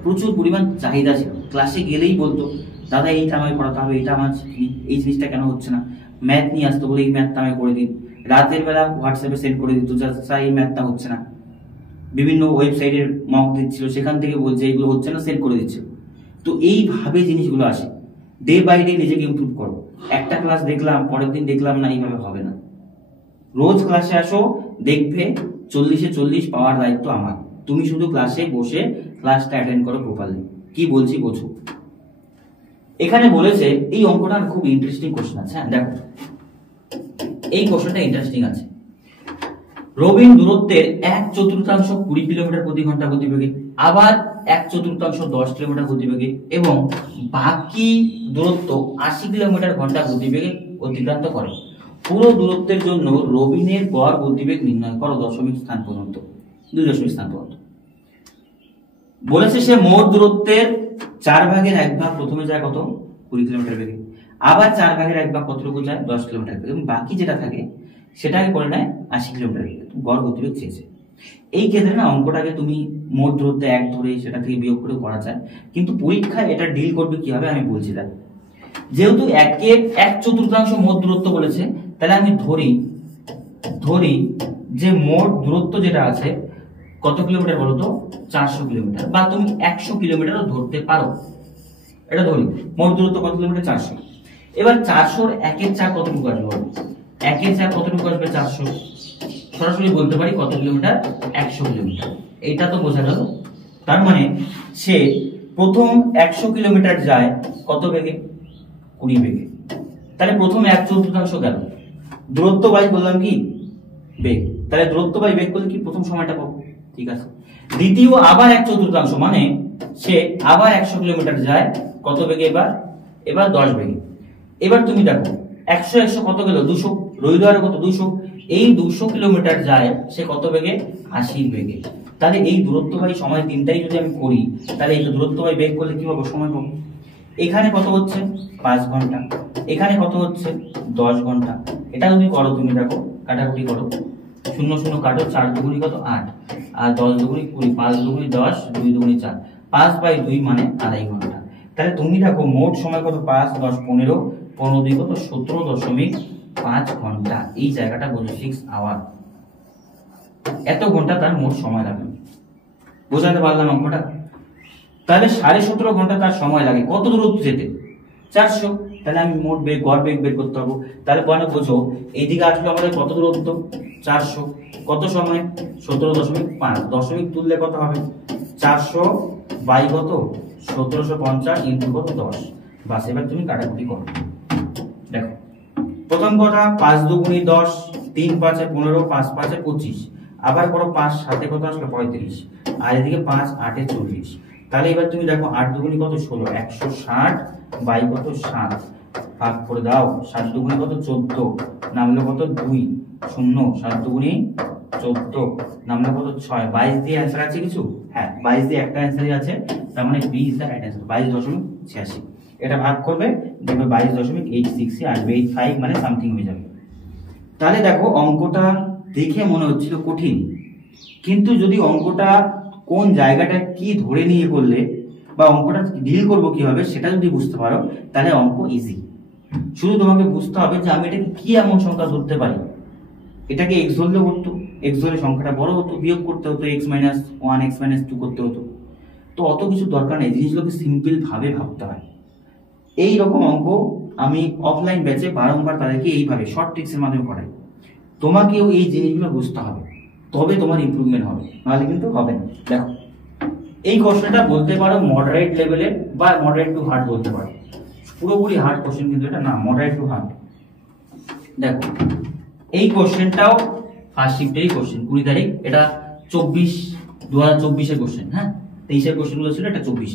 প্রচুর পরিমাণ চাহিদা ছিল। ক্লাসে গেলেই বলতো দাদা এইটা আমায় করাতে হবে, এটা আমার এই জিনিসটা কেন হচ্ছে না। ম্যাথ নিয়ে আসতো, বলে এই ম্যাথটা আমায় করে দিন। রাতের বেলা হোয়াটসঅ্যাপে সেন্ড করে দিত, স্যার এই ম্যাথটা হচ্ছে না। বিভিন্ন ওয়েবসাইটের মক দিচ্ছিল, সেখান থেকে বলছে এগুলো হচ্ছে না, সেন্ড করে দিচ্ছে। তো এইভাবে জিনিসগুলো আসে। ডে বাই ডে নিজেকে ইমপ্রুভ করো। একটা ক্লাস দেখলাম, পরের দিন দেখলাম না, এইভাবে হবে না। রোজ ক্লাসে আসো, দেখবে 40-এ 40 পাওয়ার দায়িত্ব আমার। তুমি শুধু ক্লাসে বসে ক্লাসটা অ্যাটেন্ড করো প্রপারলি। কি বলছি বোঝো। এখানে বলেছে, এই অঙ্কটা খুব ইন্টারেস্টিং কোশ্চেন আছে। হ্যাঁ দেখো, এই কোশ্চেনটা ইন্টারেস্টিং আছে। রবিন দূরত্বের 1/4 20 কিলোমিটার প্রতি ঘন্টা গতিবেগে, আবার 1/4 10 কিলোমিটার গতিবেগে, এবং বাকি দূরত্ব 80 কিলোমিটার ঘন্টা গতিবেগে অতিক্রান্ত করে। পুরো দূরত্বের জন্য রবিনের গড় গতিবেগ নির্ণয় করো দশমিক স্থান পর্যন্ত, 2 দশমিক স্থান পর্যন্ত। বলেছে সে মোট দূরত্বের 4/1 প্রথমে যায় কত? 20 কিলোমিটার বেগে, আবার 4/1 কতটুকু যায়? 10 কিলোমিটার বেগে, এবং বাকি যেটা থাকে সেটাকে করে নেয় 80 কিলোমিটার বেগে। গড় গতিবেগ চেয়েছে। এই ক্ষেত্রে না অঙ্কটাকে তুমি মোট দূরত্ব 1 ধরে সেটা থেকে বিয়োগ করে করা যায়, কিন্তু পরীক্ষায় এটা ডিল করবে কিভাবে আমি বলছি। দেখ, যেহেতু 1/4 মোট দূরত্ব বলেছে, তাহলে আমি ধরি যে মোট দূরত্ব যেটা আছে কত কিলোমিটার বলতো? 400 কিলোমিটার, বা তুমি 100 কিলোমিটারও ধরতে পারো। এটা ধরি মোট দূরত্ব কত কিলোমিটার? 400। এবার 400-র 1/4 কতটুকু আসবে? 1/4 কতটুকু আসবে? 400। সরাসরি বলতে পারি কত কিলোমিটার? 100 কিলোমিটার। এইটা তো বোঝা গেল। তার মানে সে প্রথম 100 কিলোমিটার যায় কত বেগে? 20 বেগে। তাহলে প্রথম 1/4 গেল। দূরত্ব বাই বললাম কি? বেগ। তাহলে দূরত্ব বাই বেগ করলে কি প্রথম সময়টা পাবো? ঠিক আছে। দ্বিতীয় আবার 1/4, মানে সে আবার 100 কিলোমিটার যায় কত বেগে? এবার 10 বেগে। এবার তুমি দেখো 100 কত গেল? 200। রইল আর কত? 200। এই 200 কিলোমিটার যায় সে কত বেগে? 80 বেগে। তাহলে এই দূরত্ব বাই সময় তিনটাই যদি আমি করি, তাহলে এই দূরত্ব বাই বেগ করলে কি পাবো? সময় পাবো। এখানে কত হচ্ছে? 5 ঘন্টা। এখানে কত হচ্ছে? 10 ঘন্টা। এটা যদি করো, তুমি দেখো কাটাকুটি করো, 0 0 কাটো, 4 দুগুণি কত? 8, আর 10 দুগুণি 20, 5 দুগুণি 10, 2 দুগুণি 4, 5/2 মানে 2.5 ঘন্টা। তাহলে তুমি দেখো মোট সময় কত? 5 10 15, 15 2 কত? 17.5 ঘন্টা। এই জায়গাটা বলছে 6 আওয়ার। এত ঘন্টা তার মোট সময় লাগে। বোঝাতে পারলাম অঙ্কটা? তাহলে 17.5 ঘন্টা তার সময় লাগে কত দূরত্ব যেতে? 400। তাহলে আমি মোট বেগ, গড় বেগ বের করতে পারবো। তাহলে পরে বোঝো, এইদিকে আসলে আমাদের কত দূরত্ব? 400। কত সময়? 17.5। দশমিক তুললে কত হবে? 400 বাই কত? 1750 ইন্টু কত? 10। বাস, এবার তুমি কাটাকুটি করো। দেখো, প্রথম কথা 5 দুগুণি 10, 3 5 15, 5 5 25, আবার করো 5 7 কত আসলো? 35, আর এদিকে 5 8 40। তাহলে এবার তুমি দেখো 8 দুগুণি কত? 16, 160 বাই কত? 7, ভাগ করে দাও। 7 দুগুণি কত? 14, নামলো কত? 2 0, 7 দুগুণি 14, নামলো কত? 6। 22 দিয়ে অ্যান্সার আছে কিছু? হ্যাঁ, 22 দিয়ে একটা অ্যান্সারই আছে, তার মানে B is the right answer. 22.86। এটা ভাগ করবে, দেখবে 22.86 আসবে। 85 মানে সামথিং হয়ে যাবে। তাহলে দেখো অঙ্কটা দেখে মনে হচ্ছিল কঠিন, কিন্তু যদি অঙ্কটা কোন জায়গাটা কি ধরে নিয়ে করলে, বা অঙ্কটা ডিল করবো কিভাবে সেটা যদি বুঝতে পারো, তাহলে অঙ্ক ইজি। শুধু তোমাকে বুঝতে হবে যে আমি এটাকে কি এমন সংখ্যা ধরতে পারি। এটাকে এক্স ধরলে করতো, এক্স ধরলে সংখ্যাটা বড় হতো, বিয়োগ করতে হতো, x-1 x-2 করতে হতো। তো অত কিছু দরকার নেই, জিনিসগুলোকে সিম্পল ভাবে ভাবতে হয়। এই রকম অঙ্ক আমি অফলাইন ব্যাচে বারংবার তাদেরকে এইভাবে শর্ট ট্রিক্সের মাধ্যমে করাই। তোমাকেও এই জিনিসগুলো বুঝতে হবে, তবে তোমার ইমপ্রুভমেন্ট হবে, নাহলে কিন্তু হবে না। দেখো এই কোশ্চেনটা বলতে পারো মডারেট লেভেলের বা মডারেট টু হার্ড বলতে পারো, পুরোপুরি হার্ড কোশ্চেন কিন্তু এটা না, মডারেট টু হার্ড। দেখো এই কোশ্চেনটাও ফার্স্ট শিফটেরই কোশ্চেন, 20 তারিখ, এটা 2024 কোশ্চেন। হ্যাঁ, 23 কোশ্চেন গুলো ছিল, এটা 24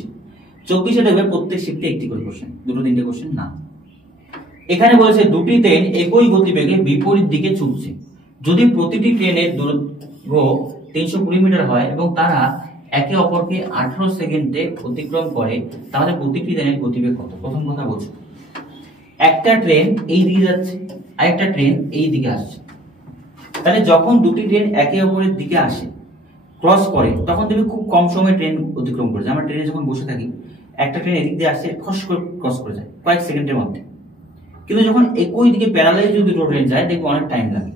দেখবে প্রত্যেক শিফটে একটি করে কোশ্চেন, দুটো তিনটে কোশ্চেন না। এখানে বলেছে দুটি ট্রেন একই গতিবেগে বিপরীত দিকে ছুটছে, যদি প্রতিটি ট্রেনের দৈর্ঘ্য 320 মিটার হয় এবং তারা একে অপরকে 18 সেকেন্ডে অতিক্রম করে, তাহলে প্রতিটি ট্রেনের গতিবেগ কত? প্রথম কথা বলছো, একটা ট্রেন এই দিকে যাচ্ছে আর একটা ট্রেন এই দিকে আসছে, তাহলে যখন দুটি ট্রেন একে অপরের দিকে আসে, ক্রস করে, তখন তুমি খুব কম সময়ে ট্রেন অতিক্রম করে যায়। আমরা ট্রেনে যখন বসে থাকি, একটা ট্রেন এদিক দিয়ে আসছে, খস করে ক্রস করে যায় কয়েক সেকেন্ডের মধ্যে। কিন্তু যখন একই দিকে প্যারালাল যদি দুটো ট্রেন যায়, দেখবে অনেক টাইম লাগে।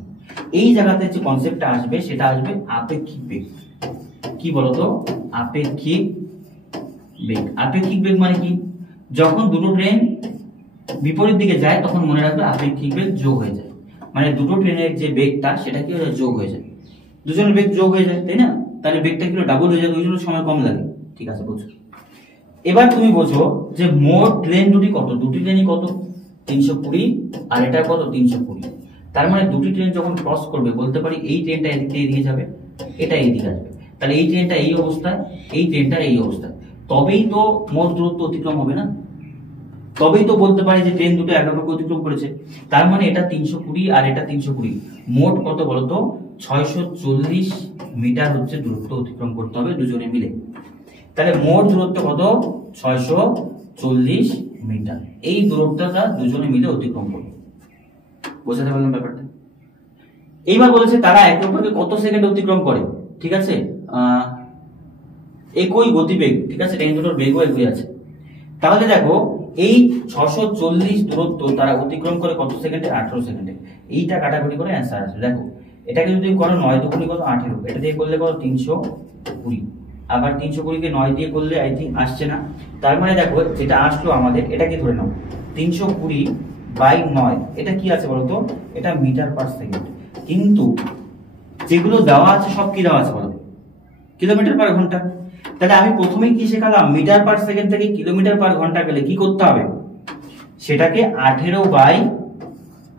এই জায়গাতে যে কনসেপ্টটা আসবে সেটা আসবে আপেক্ষিক বেগ। কি বলতো? আপেক্ষিক বেগ। আপেক্ষিক বেগ মানে কি? যখন দুটো ট্রেন বিপরীত দিকে যায়, তখন মনে রাখবে আপেক্ষিক বেগ যোগ হয়ে যায়, মানে দুটো ট্রেনের যে বেগটা সেটা কি হয়ে যোগ হয়ে যায়, দুজনের বেগ যোগ হয়ে যায়, তাই না? তাহলে বেগটা কি ডাবল হয়ে যায়, দুজনের সময় কম লাগে। ঠিক আছে, বুঝছো? এবার তুমি বোঝো যে মোট ট্রেন দুটি কত, দুটি ট্রেনই কত? 320, আর এটা কত? 320। তার মানে দুটি ট্রেন যখন ক্রস করবে, বলতে পারি এই ট্রেনটা এদিকে এদিকে যাবে, এটা এইদিকে আসবে, তাহলে এই ট্রেনটা এই অবস্থায়, এই ট্রেনটা এই অবস্থায়, তবেই তো মোট দূরত্ব অতিক্রম হবে না, তবেই তো বলতে পারি যে ট্রেন দুটো একে অপরকে অতিক্রম করেছে। তার মানে এটা 320 আর এটা 320, মোট কত বলতো? 640 মিটার হচ্ছে দূরত্ব অতিক্রম করতে হবে দুজনে মিলে। তাহলে মোট দূরত্ব কত? 640 মিটার। এই দূরত্বটা দুজনে মিলে অতিক্রম করবে। বোঝাতে পারলাম ব্যাপারটা? এইবার বলেছে তারা একে অপরকে কত সেকেন্ড অতিক্রম করে। ঠিক আছে, একই গতিবেগ। ঠিক আছে, ট্রেন দুটোর বেগও একই আছে। তাহলে দেখো এই 640 দূরত্ব তারা অতিক্রম করে কত সেকেন্ডে? 18 সেকেন্ডে। এইটা কাটাকুটি করে অ্যান্সার আসবে। দেখো এটাকে যদি করো 9 দুগুণে কত? 18, এটা দিয়ে করলে কত? 320। আবার 320 কে 9 দিয়ে করলে আই থিঙ্ক আসছে না। তার মানে দেখো যেটা আসলো আমাদের, এটাকে ধরে নাও 320/9, এটা কি আছে বলতো? এটা মিটার পার সেকেন্ড। কিন্তু যেগুলো দেওয়া আছে সব কি দেওয়া আছে বলো? কিলোমিটার পার ঘন্টা। তাহলে আমি প্রথমেই কি শেখালাম? মিটার পার সেকেন্ড থেকে কিলোমিটার পার ঘন্টা গেলে কি করতে হবে? সেটাকে 18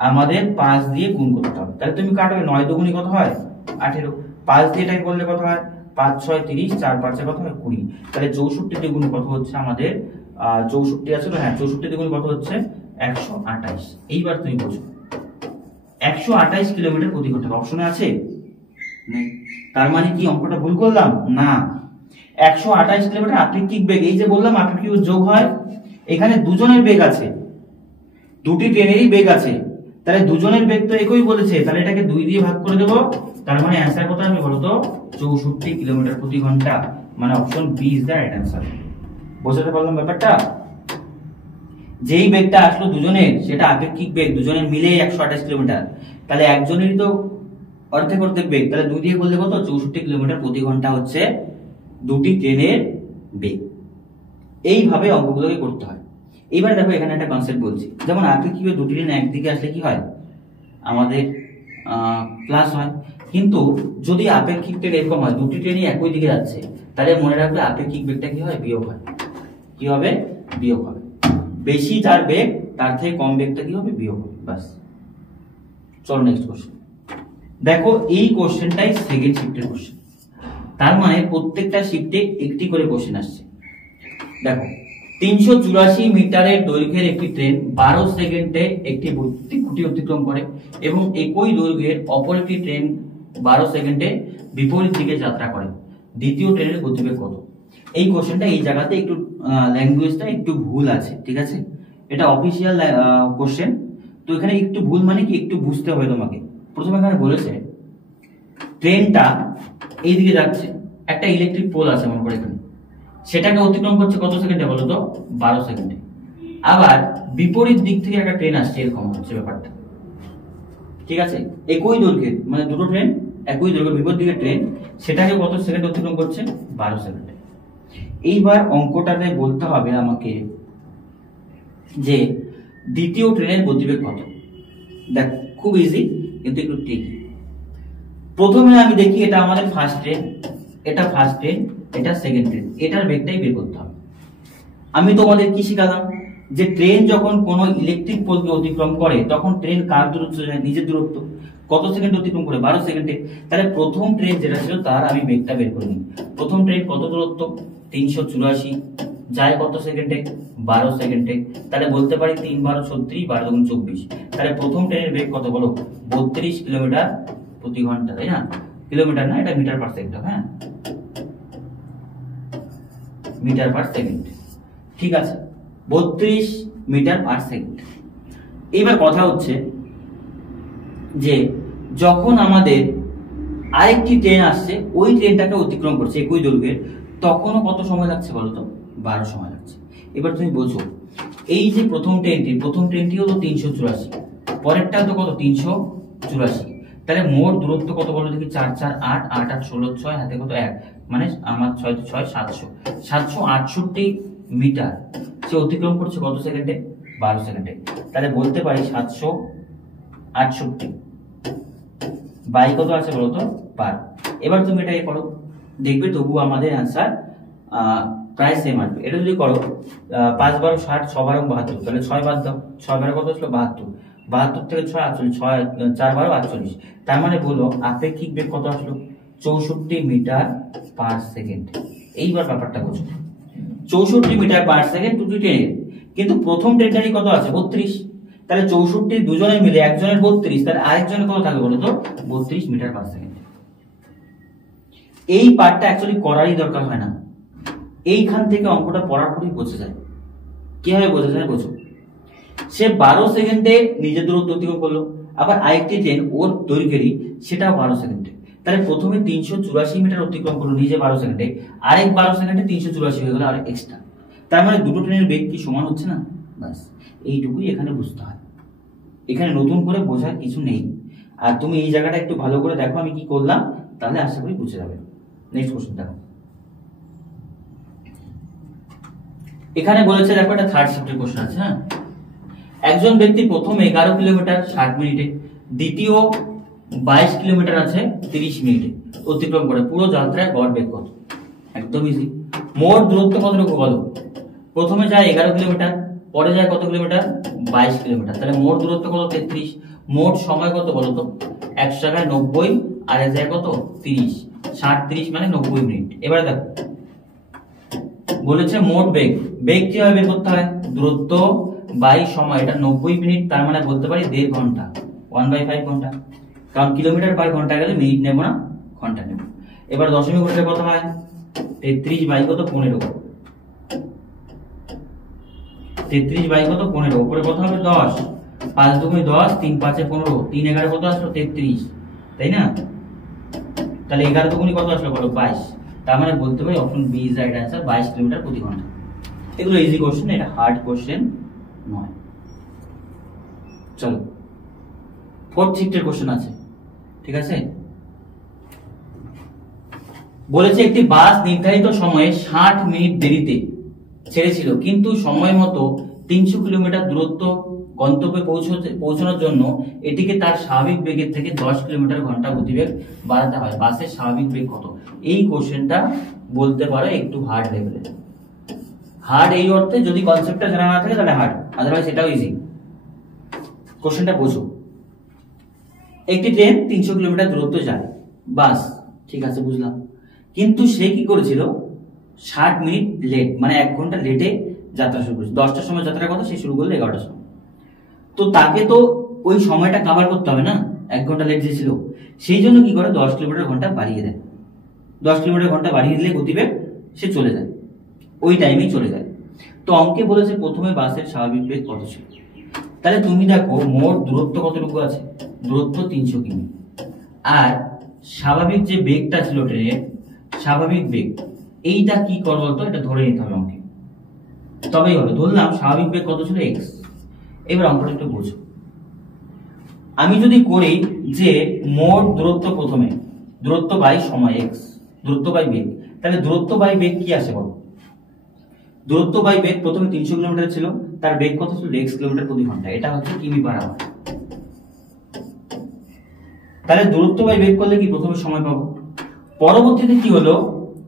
আমাদের 5 দিয়ে গুণ করতে হবে। তাহলে তুমি কাটবে, 9 দুগুণে কত হয়? 18, 5 দিয়ে এটাকে করলে কত হয়? 5 6 30, 4 5 কত হয়? 20। তাহলে 64 দ্বিগুণ কত হচ্ছে আমাদের? 64 আছে না? হ্যাঁ, 64 দ্বিগুণ কত হচ্ছে? 128। এইবার তুমি বোঝো 128 কিলোমিটার প্রতি ঘন্টা অপশনে আছে? নেই। তার মানে কি অঙ্কটা ভুল করলাম? না, 128 কিলোমিটার আপেক্ষিক বেগ। এই যে বললাম আপেক্ষিক যোগ হয়, এখানে দুজনের বেগ আছে, দুটি ট্রেনেরই বেগ আছে, তাহলে দুজনের বেগ তো একই বলেছে, তাহলে এটাকে 2 দিয়ে ভাগ করে দেবো। তার মানে অ্যান্সার কত আমি বলতো? 64 কিলোমিটার প্রতি ঘন্টা। মানে option B is the right answer. বোঝাতে পারলাম ব্যাপারটা? যেই বেগটা আসলো দুজনের, সেটা আপেক্ষিক বেগ, দুজনের মিলে 128 কিলোমিটার। তাহলে একজনেরই তো অর্ধেক অর্ধেক বেগ, তাহলে 2 দিয়ে করলে কত? 64 কিলোমিটার প্রতি ঘন্টা হচ্ছে দুটি ট্রেনের বেগ। এইভাবে অঙ্কগুলোকে করতে হয়। এবার দেখো এখানে একটা কনসেপ্ট বলছি, যেমন আপেক্ষিক বেগ দুটি ট্রেন একদিকে আসলে কি হয়? আমাদের প্লাস হয়। কিন্তু যদি আপেক্ষিক ট্রেন এরকম হয়, দুটি ট্রেনই একই দিকে যাচ্ছে, তাহলে মনে রাখবে আপেক্ষিক বেগটা কি হয়? বিয়োগ হয়। কি হবে? বিয়োগ হবে। বেশি যার বেগ, তার থেকে কম বেগটা কি হবে? বিয়োগ হবে। বাস। চলো নেক্সট কোশ্চেন। দেখো এই কোশ্চেনটাই সেকেন্ড শিফটের কোশ্চেন, তার মানে প্রত্যেকটা শিফটে একটি করে কোশ্চেন আসছে। দেখো 384 মিটারের দৈর্ঘ্যের একটি ট্রেন 12 সেকেন্ডে একটি বৈদ্যুতিক খুঁটি অতিক্রম করে এবং একই দৈর্ঘ্যের অপর একটি ট্রেন 12 সেকেন্ডে বিপরীত দিকে যাত্রা করে, দ্বিতীয় ট্রেনের গতিবেগ কত? এই কোশ্চেনটা এই জায়গাতে একটু ল্যাঙ্গুয়েজটা একটু ভুল আছে। ঠিক আছে, এটা অফিসিয়াল কোশ্চেন, তো এখানে একটু ভুল মানে কি? একটু বুঝতে হবে তোমাকে। প্রথমে এখানে বলেছে ট্রেনটা এইদিকে যাচ্ছে, একটা ইলেকট্রিক পোল আছে মনে করে এখানে, সেটাকে অতিক্রম করছে কত সেকেন্ডে বলো তো? 12 সেকেন্ডে। আবার বিপরীত দিক থেকে একটা ট্রেন আসছে, এরকম হচ্ছে ব্যাপারটা। ঠিক আছে, একই দৈর্ঘ্যের, মানে দুটো ট্রেন একই দৈর্ঘ্য, বিপরীত দিকের ট্রেন, সেটাকে কত সেকেন্ড অতিক্রম করছে? 12 সেকেন্ডে। এইবার অঙ্কটাতে বলতে হবে আমাকে যে দ্বিতীয় ট্রেনের গতিবেগ কত। দেখ খুব ইজি কিন্তু একটু ট্রিকি। প্রথমে আমি দেখি এটা আমাদের ফার্স্ট ট্রেন, এটা ফার্স্ট ট্রেন, এটা সেকেন্ড ট্রেন, এটার বেগটাই বের করতে হবে। আমি তোমাদের কি শিখালাম যে ট্রেন যখন কোনো ইলেকট্রিক পোলকে অতিক্রম করে তখন ট্রেন কার দূরত্ব যায়, নিজের দূরত্ব। কত সেকেন্ড অতিক্রম করে? 12 সেকেন্ডে। তাহলে প্রথম ট্রেন যেটা ছিল তার আমি বেগটা বের করে নিই। প্রথম ট্রেন কত দূরত্ব? 384, যায় কত সেকেন্ডে? 12 সেকেন্ডে। তাহলে বলতে পারি 3 12 36, 12 দুগুণ 24। তাহলে প্রথম ট্রেনের বেগ কত বলো? 32 কিলোমিটার প্রতি ঘন্টা, তাই না? কিলোমিটার না, এটা মিটার পার সেকেন্ড। হ্যাঁ, মিটার পার সেকেন্ড। ঠিক আছে, 32 মিটার পার সেকেন্ড। এবার কথা হচ্ছে যে যখন আমাদের আরেকটি ট্রেন আসছে, ওই ট্রেনটাকে অতিক্রম করছে একই দৈর্ঘ্যের, তখনও কত সময় লাগছে বলতো? 12 সময় লাগছে। এবার তুমি বোঝো, এই যে প্রথম ট্রেনটি হলো 384, পরেরটা তো কত? 384। তাহলে মোট দূরত্ব কত বলো দেখি? 4 4 8 8 8 16 6, হাতে কত 1, মানে আমার 6 6 700, 768 মিটার সে অতিক্রম করছে কত সেকেন্ডে? 12 সেকেন্ডে। তাহলে বলতে পারি 768 বাই কত আছে বলতো? 12। এবার তুমি এটা করো, দেখবে তবু আমাদের অ্যান্সার প্রায় সেম আসবে। এটা যদি করো 5 12 60, 6 12 72, তাহলে 6 বাদ দাও, 6 12 কত ছিল? 72, 72 থেকে 6 48, 6 4 12 48। তার মানে বলো আপেক্ষিক বেগ কত আসলো? 64 মিটার পার সেকেন্ড। এইবার ব্যাপারটা বোঝো, 64 মিটার পার সেকেন্ড দুটি ট্রেনের, কিন্তু প্রথম ট্রেনটারই কত আছে? 32। তাহলে 64 দুজনে মিলে একজনের 32, তাহলে আরেকজনের কত থাকবে বলো তো? 32 মিটার পার সেকেন্ড। এই পার্টটা অ্যাকচুয়ালি করারই দরকার হয় না, এইখান থেকে অঙ্কটা পড়ার পরেই বোঝা যায়। কিভাবে বোঝা যায় বোঝো। সে 12 সেকেন্ডে নিজের দূরত্ব অতিক্রম করলো, আবার আরেকটি ট্রেন ওর দৈর্ঘ্যেরই, সেটাও 12 সেকেন্ডে। তাহলে প্রথমে 384 মিটার অতিক্রম করলো নিজে 12 সেকেন্ডে, আরেক 12 সেকেন্ডে 384 হয়ে গেল আরেক এক্সট্রা। তার মানে দুটো ট্রেনের বেগ কি সমান হচ্ছে না? বাস এইটুকুই এখানে বুঝতে হয়, এখানে নতুন করে বোঝার কিছু নেই। আর তুমি এই জায়গাটা একটু ভালো করে দেখো আমি কি করলাম, তাহলে আশা করি বুঝে যাবে। নেক্সট কোশ্চেন দেখো, এখানে বলেছে দেখো এটা থার্ড শিফটের কোশ্চেন আছে। হ্যাঁ, একজন ব্যক্তি প্রথম 11 কিলোমিটার 60 মিনিটে, দ্বিতীয় 22 কিলোমিটার আছে 30 মিনিটে অতিক্রম করে, পুরো যাত্রায় গড় বেগ কত? একদম ইজি। মোট দূরত্ব কতটুকু বলো? প্রথমে যায় 11 কিলোমিটার, পরে যায় কত কিলোমিটার? 22 কিলোমিটার। তাহলে মোট দূরত্ব কত? 33। মোট সময় কত বলো তো? 100 জায়গায় 90 আর এক জায়গায় কত? 30, 60 30 মানে 90 মিনিট। এবারে দেখো বলেছে মোট বেগ, বেগ কিভাবে বের করতে হয়? দূরত্ব বাই সময়, এটা 90 মিনিট, তার মানে বলতে পারি 1.5 ঘন্টা, 1/5 ঘন্টা, কারণ কিলোমিটার পার ঘন্টা গেলে মিনিট নেব না, ঘন্টা নেব। এবার দশমিক ঘটলে কত হয়? 33 বাই কত? 15। 33 বাই কত? 15, উপরে কত হবে? 10, 5 দুগুণে 10, 3 5 15, 3 11 কত আসলো? 33, তাই না? তাহলে 11 দুগুণে কত আসলো বলো? 22। তার মানে বলতে পারি option B is right answer, 22 kilometre প্রতি ঘন্টা। এগুলো ইজি কোশ্চেন, এটা হার্ড কোশ্চেন নয়। চলো ফোর্থ শিফটের কোশ্চেন আছে, ঠিক আছে। বলেছে একটি বাস নির্ধারিত সময়ে 60 মিনিট দেরিতে ছেড়েছিল, কিন্তু সময় মতো 300 কিলোমিটার দূরত্ব গন্তব্যে পৌঁছানোর জন্য এটিকে তার স্বাভাবিক বেগের থেকে 10 কিলোমিটার ঘন্টা গতিবেগ বাড়াতে হয়। বাসের স্বাভাবিক বেগ কত? এই কোশ্চেনটা বলতে পারো একটু হার্ড লেভেলের। হার্ড এই অর্থে যদি কনসেপ্টটা জানা না থাকে তাহলে হার্ড, আদারওয়াইজ এটাও ইজি। কোশ্চেনটা বোঝো। একটি ট্রেন 300 কিলোমিটার দূরত্ব যায়, বাস ঠিক আছে বুঝলাম, কিন্তু সে কি করেছিল? 60 মিনিট লেট, মানে 1 ঘন্টা লেটে যাত্রা শুরু করেছে। 10টার সময় যাত্রা কথা, সে শুরু করলো 11টার সময়। তো তাকে তো ওই সময়টা কভার করতে হবে না, 1 ঘন্টা লেট যে ছিল, সেই জন্য কি করে 10 কিলোমিটার ঘন্টা বাড়িয়ে দেয়। 10 কিলোমিটার ঘন্টা বাড়িয়ে দিলে গতিবেগ সে চলে যায়, ওই টাইমেই চলে যায়। তো অঙ্কে বলেছে প্রথমে বাসের স্বাভাবিক বেগ কত ছিল। তাহলে তুমি দেখো মোট দূরত্ব কতটুকু আছে? দূরত্ব 300 কিমি, আর স্বাভাবিক যে বেগটা ছিল ট্রেনের, স্বাভাবিক বেগ এইটা কি করবো তো? এটা ধরে নিতে হবে অঙ্কে, তবেই হবে। ধরলাম স্বাভাবিক বেগ কত ছিল? x। এবার অঙ্কটা একটু বুঝো। আমি যদি করি যে মোট দূরত্ব, প্রথমে দূরত্ব বাই সময় x, দূরত্ব বাই বেগ, তাহলে দূরত্ব বাই বেগ কি আসে বলো? দূরত্ব বাই বেগ প্রথমে 300 কিলোমিটার ছিল, তার বেগ কত ছিল x কিলোমিটার প্রতি ঘন্টা, এটা হচ্ছে কিমি পার আওয়ার। তাহলে দূরত্ব বাই বেগ করলে কি প্রথমে সময় পাবো। পরবর্তীতে কি হলো,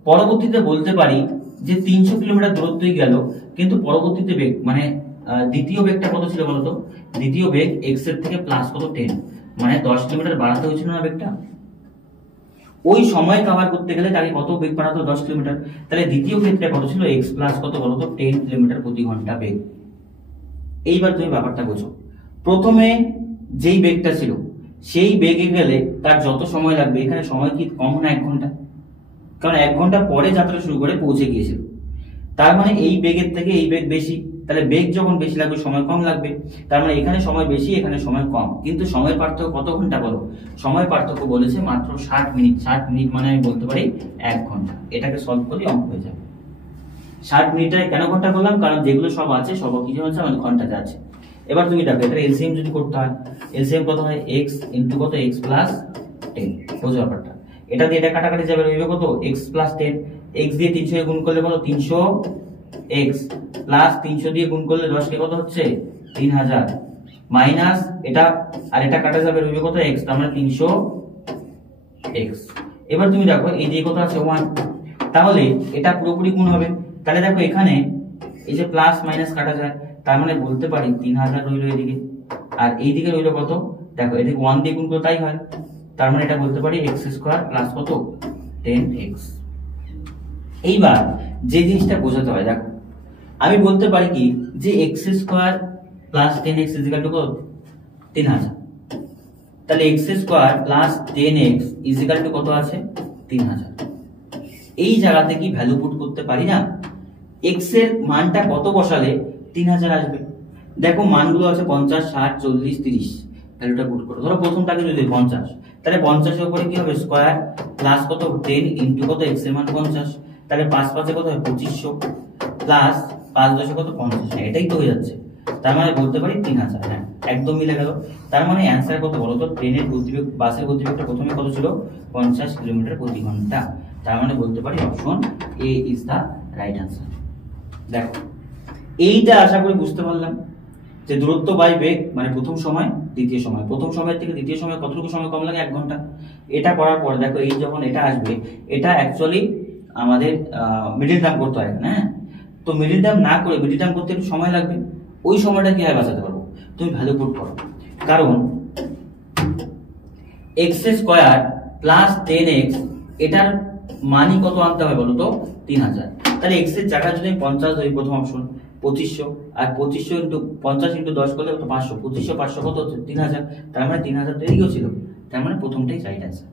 পরবর্তীতে বলতে পারি যে 300 কিলোমিটার দূরত্বই গেল, কিন্তু পরবর্তীতে বেগ মানে দ্বিতীয় বেগটা কত ছিল বলতো, দ্বিতীয় বেগ x এর থেকে প্লাস কত 10, মানে 10 কিলোমিটার বাড়াতে হয়েছিল না বেগটা। ওই সময় কভার করতে গেলে তাকে কত বেগ বাড়াতে 10 কিলোমিটার, তাহলে দ্বিতীয় ক্ষেত্রে কত ছিল x প্লাস কত বলতো 10 কিলোমিটার প্রতি ঘন্টা বেগ। এইবার তুমি ব্যাপারটা বোঝো, প্রথমে যেই বেগটা ছিল সেই বেগে গেলে তার যত সময় লাগবে, এখানে সময় কি কম না 1 ঘন্টা, কারণ 1 ঘন্টা পরে যাত্রা শুরু করে পৌঁছে গিয়েছিল। তার মানে এই বেগের থেকে এই বেগ বেশি, তাহলে বেগ যখন বেশি লাগবে সময় কম লাগবে, তার মানে এখানে সময় বেশি এখানে সময় কম, কিন্তু সময় পার্থক্য কত ঘন্টা বলো, সময় পার্থক্য বলেছে মাত্র 60 মিনিট। 60 মিনিট মানে আমি বলতে পারি 1 ঘন্টা। এটাকে সলভ করলে অঙ্ক হয়ে যাবে। 60 মিনিটে কেন ঘন্টা করলাম, কারণ যেগুলো সব আছে সব কিছু হচ্ছে আমাদের ঘন্টাতে আছে। এবার তুমি দেখো এটা এলসিএম যদি করতে হয়, এলসিএম কত হয় x ইনটু কত x প্লাস 10, বোঝো ব্যাপারটা। এটা দিয়ে এটা কাটাকাটি যাবে, রইবে কত x প্লাস 10, x দিয়ে 300 এ গুণ করলে কত 300 x প্লাস 300 দিয়ে গুণ করলে 10 কে কত হচ্ছে 3000 মাইনাস এটা আর এটা কাটা যাবে, রইবে কত x, তার মানে 300 x। এবার তুমি দেখো এই দিয়ে কত আছে 1, তাহলে এটা পুরোপুরি গুণ হবে। তাহলে দেখো এখানে এই যে প্লাস মাইনাস কাটা যায়, তার মানে বলতে পারি 3000 রইল এদিকে, আর এইদিকে রইল কত, দেখো এদিকে 1 দিয়ে গুণ করে তাই হয়, তার মানে এটা বলতে পারি x স্কয়ার প্লাস কত 10x। এইবার যে জিনিসটা বোঝাতে হয়, দেখো আমি বলতে পারি কি যে x square plus 10x equal to কত 3000, তাহলে x square plus 10x equal to কত আছে 3000। এই জায়গাতে কি ভ্যালু পুট করতে পারি না, x এর মানটা কত বসালে 3000 আসবে। দেখো মানগুলো আছে 50 60 40 30, ভ্যালুটা পুট করো। ধরো প্রথমটাকে যদি 50, তাহলে 50 এর উপরে কি হবে স্কয়ার প্লাস কত 10 ইনটু কত x এর মান 50, তাহলে 5 5 এ কত হয় 2500 প্লাস 5 10 এ কত 50, হ্যাঁ এটাই তো হয়ে যাচ্ছে। তার মানে বলতে পারি 3000, হ্যাঁ একদম মিলে গেল। তার মানে অ্যানসার কত বলো তো, ট্রেনের গতিবেগ বাসের গতিবেগটা প্রথমে কত ছিল 50 কিলোমিটার প্রতি ঘন্টা। তার মানে বলতে পারি option A is the right answer. দেখো এইটা আশা করি বুঝতে পারলাম যে দূরত্ব বাই বেগ মানে প্রথম সময় দ্বিতীয় সময়, প্রথম সময়ের থেকে দ্বিতীয় সময় কতটুকু সময় কম লাগে 1 ঘন্টা। এটা করার পর দেখো এই যখন এটা আসবে, এটা অ্যাকচুয়ালি আমাদের মিডল টার্ম করতে হয়, হ্যাঁ তো মিডল টার্ম না করে মিডল টার্ম করতে একটু সময় লাগবে, ওই সময়টা কিভাবে বাঁচাতে পারবো, তুমি ভ্যালু পুট করো। কারণ x স্কয়ার প্লাস 10x এটার মানই কত আনতে হবে বলো তো 3000, তাহলে x এর জায়গা যদি 50 ধরি প্রথম অপশন 2500, আর 2500 ইনটু 50 ইনটু 10 করলে কত 500, 2500 500 কত হচ্ছে 3000, তার মানে 3000 তো এদিকেও ছিল, তার মানে প্রথমটাই রাইট অ্যানসার।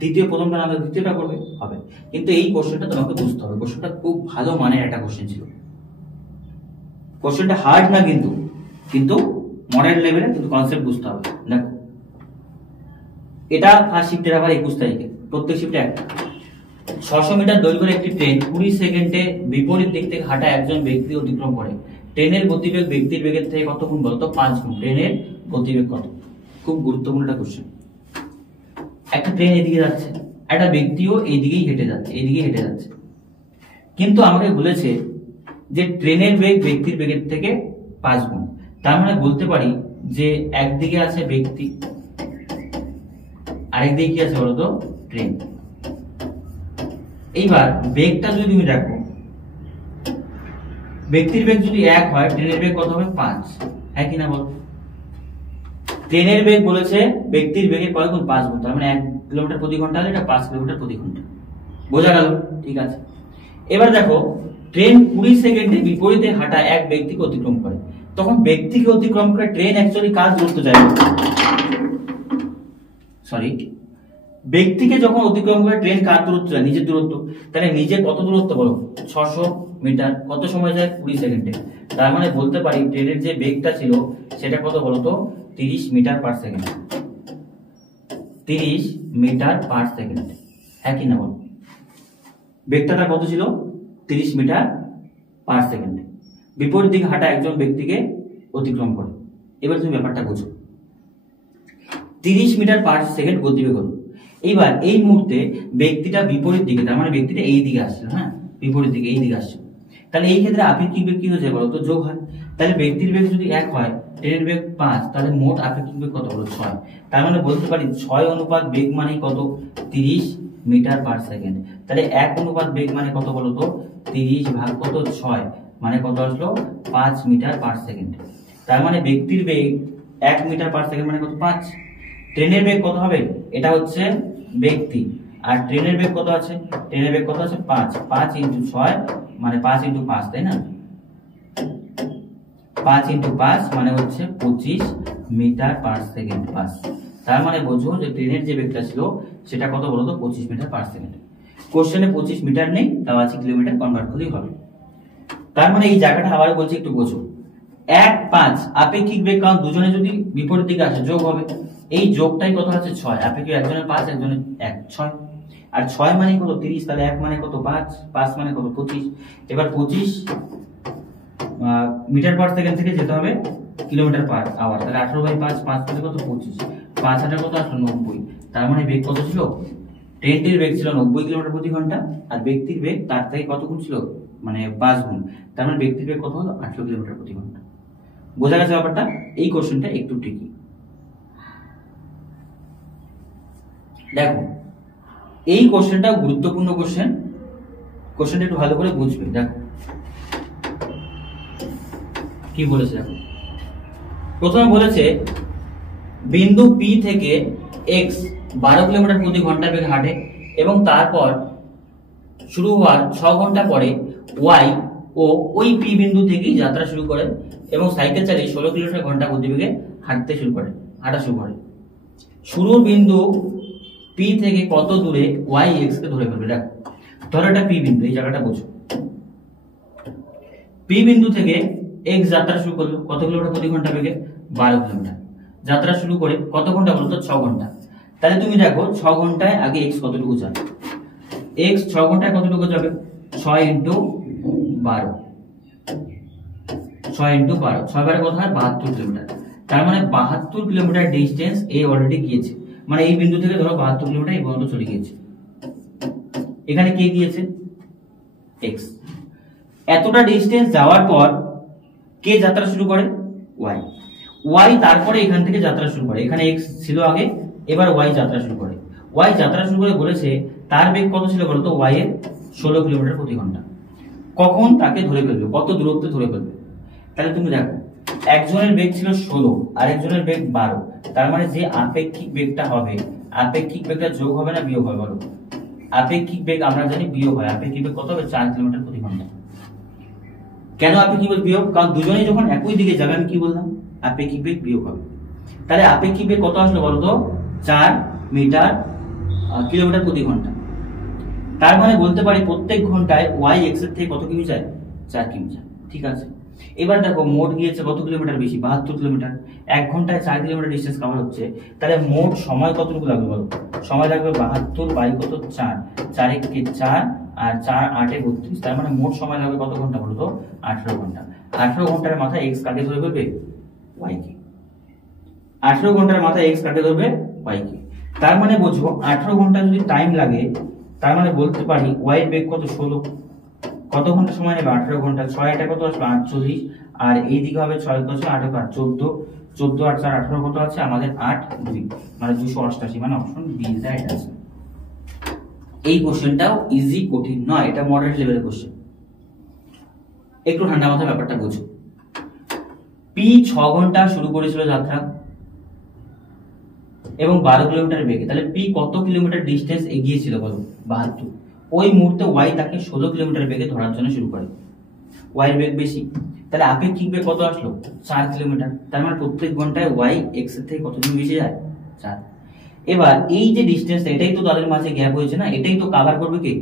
দ্বিতীয় প্রথমটা আমরা দ্বিতীয়টা করবে হবে, কিন্তু এই কোশ্চেনটা তোমাকে বুঝতে হবে, কোশ্চেনটা খুব ভালো মানের একটা কোশ্চেন ছিল। কোশ্চেনটা হার্ড না কিন্তু, কিন্তু মডার্ন লেভেলে কিন্তু কনসেপ্ট বুঝতে হবে। দেখো এটা ফার্স্ট শিফটের আবার 21 তারিখে, প্রত্যেক শিফটে একটা 600 মিটার দৈর্ঘ্যের একটি ট্রেন 20 সেকেন্ডে বিপরীত দিক থেকে হাঁটা একজন ব্যক্তি অতিক্রম করে। ট্রেনের গতিবেগ ব্যক্তির বেগের থেকে কত গুণ বলতো 5 গুণ। ট্রেনের গতিবেগ কত, খুব গুরুত্বপূর্ণ একটা কোশ্চেন। একটা ট্রেন এদিকে যাচ্ছে, একটা ব্যক্তিও এইদিকেই হেঁটে যাচ্ছে, এইদিকেই হেঁটে যাচ্ছে, কিন্তু আমাকে বলেছে যে ট্রেনের বেগ ব্যক্তির বেগের থেকে 5 গুণ। তার মানে বলতে পারি যে একদিকে আছে ব্যক্তি, আরেকদিকে কি আছে বলতো ট্রেন। এইবার বেগটা যদি তুমি দেখো, ব্যক্তির বেগ যদি 1 হয় ট্রেনের বেগ কত হবে 5, হ্যাঁ কিনা বল। ট্রেনের বেগ বলেছে ব্যক্তির বেগে কয় গুণ 5 গুণ, তার মানে 1 কিলোমিটার প্রতি ঘন্টা হলে এটা 5 কিলোমিটার প্রতি ঘন্টা, বোঝা গেল? ঠিক আছে। এবার দেখো ট্রেন 20 সেকেন্ডে বিপরীতে হাঁটা এক ব্যক্তিকে অতিক্রম করে, তখন ব্যক্তিকে অতিক্রম করে ট্রেন অ্যাকচুয়ালি কার দূরত্ব যায়, সরি ব্যক্তিকে যখন অতিক্রম করে ট্রেন কার দূরত্ব যায়, নিজের দূরত্ব। তাহলে নিজে কত দূরত্ব বলো 600 মিটার, কত সময় যায় 20 সেকেন্ডে। তার মানে বলতে পারি ট্রেনের যে বেগটা ছিল সেটা কত বলতো 30 metre per second, 30 metre per second, হ্যাঁ কি না বল। বেগটা তার কত ছিল 30 মিটার পার সেকেন্ড, বিপরীত দিকে হাঁটা একজন ব্যক্তিকে অতিক্রম করে। এবার তুমি ব্যাপারটা বুঝো, 30 মিটার পার সেকেন্ড গতিবেগ হলো। এইবার এই মুহূর্তে ব্যক্তিটা বিপরীত দিকে, তার মানে ব্যক্তিটা এই দিকে আসছে, হ্যাঁ বিপরীত দিকে এই দিকে আসছে, তাহলে এই ক্ষেত্রে আপেক্ষিক বেগ কি হয়ে যায় বলতো যোগ হয়। তাহলে ব্যক্তির বেগ যদি 1 হয়, ট্রেনের বেগ 5, তাহলে মোট আপেক্ষিক বেগ কত হলো 6। তার মানে বলতে পারি 6 অনুপাত বেগ মানে কত, 30 মিটার পার সেকেন্ড। তাহলে 1 অনুপাত বেগ মানে কত বলো তো, 30 ভাগ কত 6, মানে কত আসলো 5 মিটার পার সেকেন্ড। তার মানে ব্যক্তির বেগ 1 মিটার পার সেকেন্ড মানে কত 5। ট্রেনের বেগ কত হবে, এটা হচ্ছে ব্যক্তি, আর ট্রেনের বেগ কত আছে, ট্রেনের বেগ কত আছে 5, 5 ইন্টু 6 মানে 5 ইন্টু 5, তাই না, 5 ইন্টু 5 মানে হচ্ছে 25 মিটার পার সেকেন্ড পাস। তার মানে বোঝো যে ট্রেনের যে বেগটা ছিল সেটা কত বলো তো, 25 মিটার পার সেকেন্ড। কোশ্চেনে 25 মিটার নেই, তাও আছে কিলোমিটার, কনভার্ট করলেই হবে। তার মানে এই জায়গাটা আবার বলছি একটু বোঝো। 1 5 আপেক্ষিক বেগ, কারণ দুজনে যদি বিপরীত দিকে আসে যোগ হবে, এই যোগটাই কত আছে 6। আপেক্ষিক একজনের 5 একজনের 1, 6, আর 6 মানে কত 30, তাহলে 1 মানে কত 5, 5 মানে কত 25। এবার 25 মিটার পার সেকেন্ড থেকে যেতে হবে কিলোমিটার পার আওয়ার, তাহলে 18/5, 5 মানে কত 25, 5 হাজার কত আসলো 90। তার মানে বেগ কত ছিল, ট্রেনটির বেগ ছিল 90 কিলোমিটার প্রতি ঘন্টা, আর ব্যক্তির বেগ তার থেকে কত গুণ ছিল, মানে 5 গুণ। তার মানে ব্যক্তির বেগ কত হলো 18 কিলোমিটার প্রতি ঘন্টা। বোঝা গেছে ব্যাপারটা? এই কোশ্চেনটা একটু ট্রিকি। দেখো এই কোশ্চেনটাও গুরুত্বপূর্ণ কোশ্চেন, কোশ্চেনটা একটু ভালো করে বুঝবে। দেখো কি বলেছে, দেখো প্রথমে বলেছে বিন্দু পি থেকে এক্স 12 কিলোমিটার প্রতি ঘন্টা বেগে হাঁটে, এবং তারপর শুরু হওয়ার 6 ঘন্টা পরে ওয়াই ও ওই পি বিন্দু থেকেই যাত্রা শুরু করে এবং সাইকেল চালিয়ে 16 কিলোমিটার ঘন্টা গতিবেগে হাঁটা শুরু করে। শুরুর বিন্দু পি থেকে কত দূরে ওয়াই এক্স কে ধরে ফেলবে। দেখো ধরো এটা পি বিন্দু, এই জায়গাটা বোঝো। পি বিন্দু থেকে এক্স যাত্রা শুরু করলো কত কিলোমিটার প্রতি ঘন্টা বেগে, 12 কিলোমিটার। যাত্রা শুরু করে কত ঘন্টা বলতো, 6 ঘন্টা। তাহলে তুমি দেখো 6 ঘন্টায় আগে এক্স কতটুকু যাবে, এক্স 6 ঘন্টায় কতটুকু যাবে, 6 ইন্টু 12, 6 ইন্টু 12, 6 বারে কত হয় 72 কিলোমিটার। তার মানে 72 কিলোমিটার ডিস্টেন্স এ অলরেডি গিয়েছে, মানে এই বিন্দু থেকে ধরো 72 কিলোমিটার এই পর্যন্ত চলে গিয়েছে। এখানে কে গিয়েছে, এক্স। এতটা ডিস্টেন্স যাওয়ার পর কে যাত্রা শুরু করে, ওয়াই। ওয়াই তারপরে এখান থেকে যাত্রা শুরু করে, এখানে এক্স ছিল আগে, এবার ওয়াই যাত্রা শুরু করে। ওয়াই যাত্রা শুরু করে বলেছে তার বেগ কত ছিল বলতো, ওয়াই এর 16 কিলোমিটার প্রতি ঘন্টা। কখন তাকে ধরে ফেলবে, কত দূরত্বে ধরে ফেলবে। তাহলে তুমি দেখো একজনের বেগ ছিল 16, আর একজনের বেগ 12, তার মানে যে আপেক্ষিক বেগটা হবে, আপেক্ষিক বেগটা যোগ হবে না বিয়োগ হবে বলো। আপেক্ষিক বেগ আমরা জানি বিয়োগ হয়, আপেক্ষিক বেগ কত হবে 4 কিলোমিটার প্রতি ঘন্টা। কেন আপেক্ষিক বেগ বিয়োগ, কারণ দুজনেই যখন একই দিকে যাবে, আমি কি বললাম, আপেক্ষিক বেগ বিয়োগ হবে। তাহলে আপেক্ষিক বেগ কত আসলো বলতো, 4 মিটার কিলোমিটার প্রতি ঘন্টা। তার মানে বলতে পারি প্রত্যেক ঘন্টায় ওয়াই এক্স এর থেকে কত কিমি যায়, 4 কিমি যায়। ঠিক আছে, এবার দেখো মোট গিয়েছে কত কিলোমিটার বেশি, 72 কিলোমিটার। 1 ঘন্টায় 4 কিলোমিটার ডিস্টেন্স কভার হচ্ছে, তাহলে মোট সময় কতটুকু লাগবে বলো, সময় লাগবে 72 বাই কত 4, 4 একে 4 আর 4 8 এ 32, তার মানে মোট সময় লাগবে কত ঘন্টা বলো তো, 18 ঘন্টা। 18 ঘন্টার মাথায় এক্স কাকে ধরে ফেলবে, ওয়াই কে। 18 ঘন্টার মাথায় এক্স কাকে ধরবে, ওয়াই কে। তার মানে বুঝবো 18 ঘন্টা যদি টাইম লাগে, তার মানে বলতে পারি ওয়াই এর বেগ কত 16, কত ঘন্টা সময় নেবে 18 ঘন্টা। 6 এটা কত আসবে 48, আর এই দিকে হবে 6 কত 8 আর 14, 14 আর 4 18 কত আছে আমাদের 8 2, মানে 288, মানে option B is right answer. এই কোশ্চেনটাও ইজি, কঠিন নয়, এটা মডারেট লেভেলের কোশ্চেন। একটু ঠান্ডা মাথায় ব্যাপারটা বুঝো। পি 6 ঘন্টা শুরু করেছিল যাত্রা এবং 12 কিলোমিটার বেগে, তাহলে পি কত কিলোমিটার ডিস্টেন্স এগিয়েছিল বলো, 72। ওই মুহূর্তে ওয়াই তাকে 16 কিলোমিটার বেগে ধরার জন্য শুরু করে, ওয়াই এর বেগ বেশি, তাহলে আপেক্ষিক বেগ কত আসলো 4 কিলোমিটার। তার মানে প্রত্যেক ঘন্টায় ওয়াই এক্স এর থেকে কতদিন বেশি যায়, 4। এবার এই যে ডিস্টেন্স, এটাই তো তাদের মাঝে গ্যাপ হয়েছে না, এটাই তো কভার করবে কে,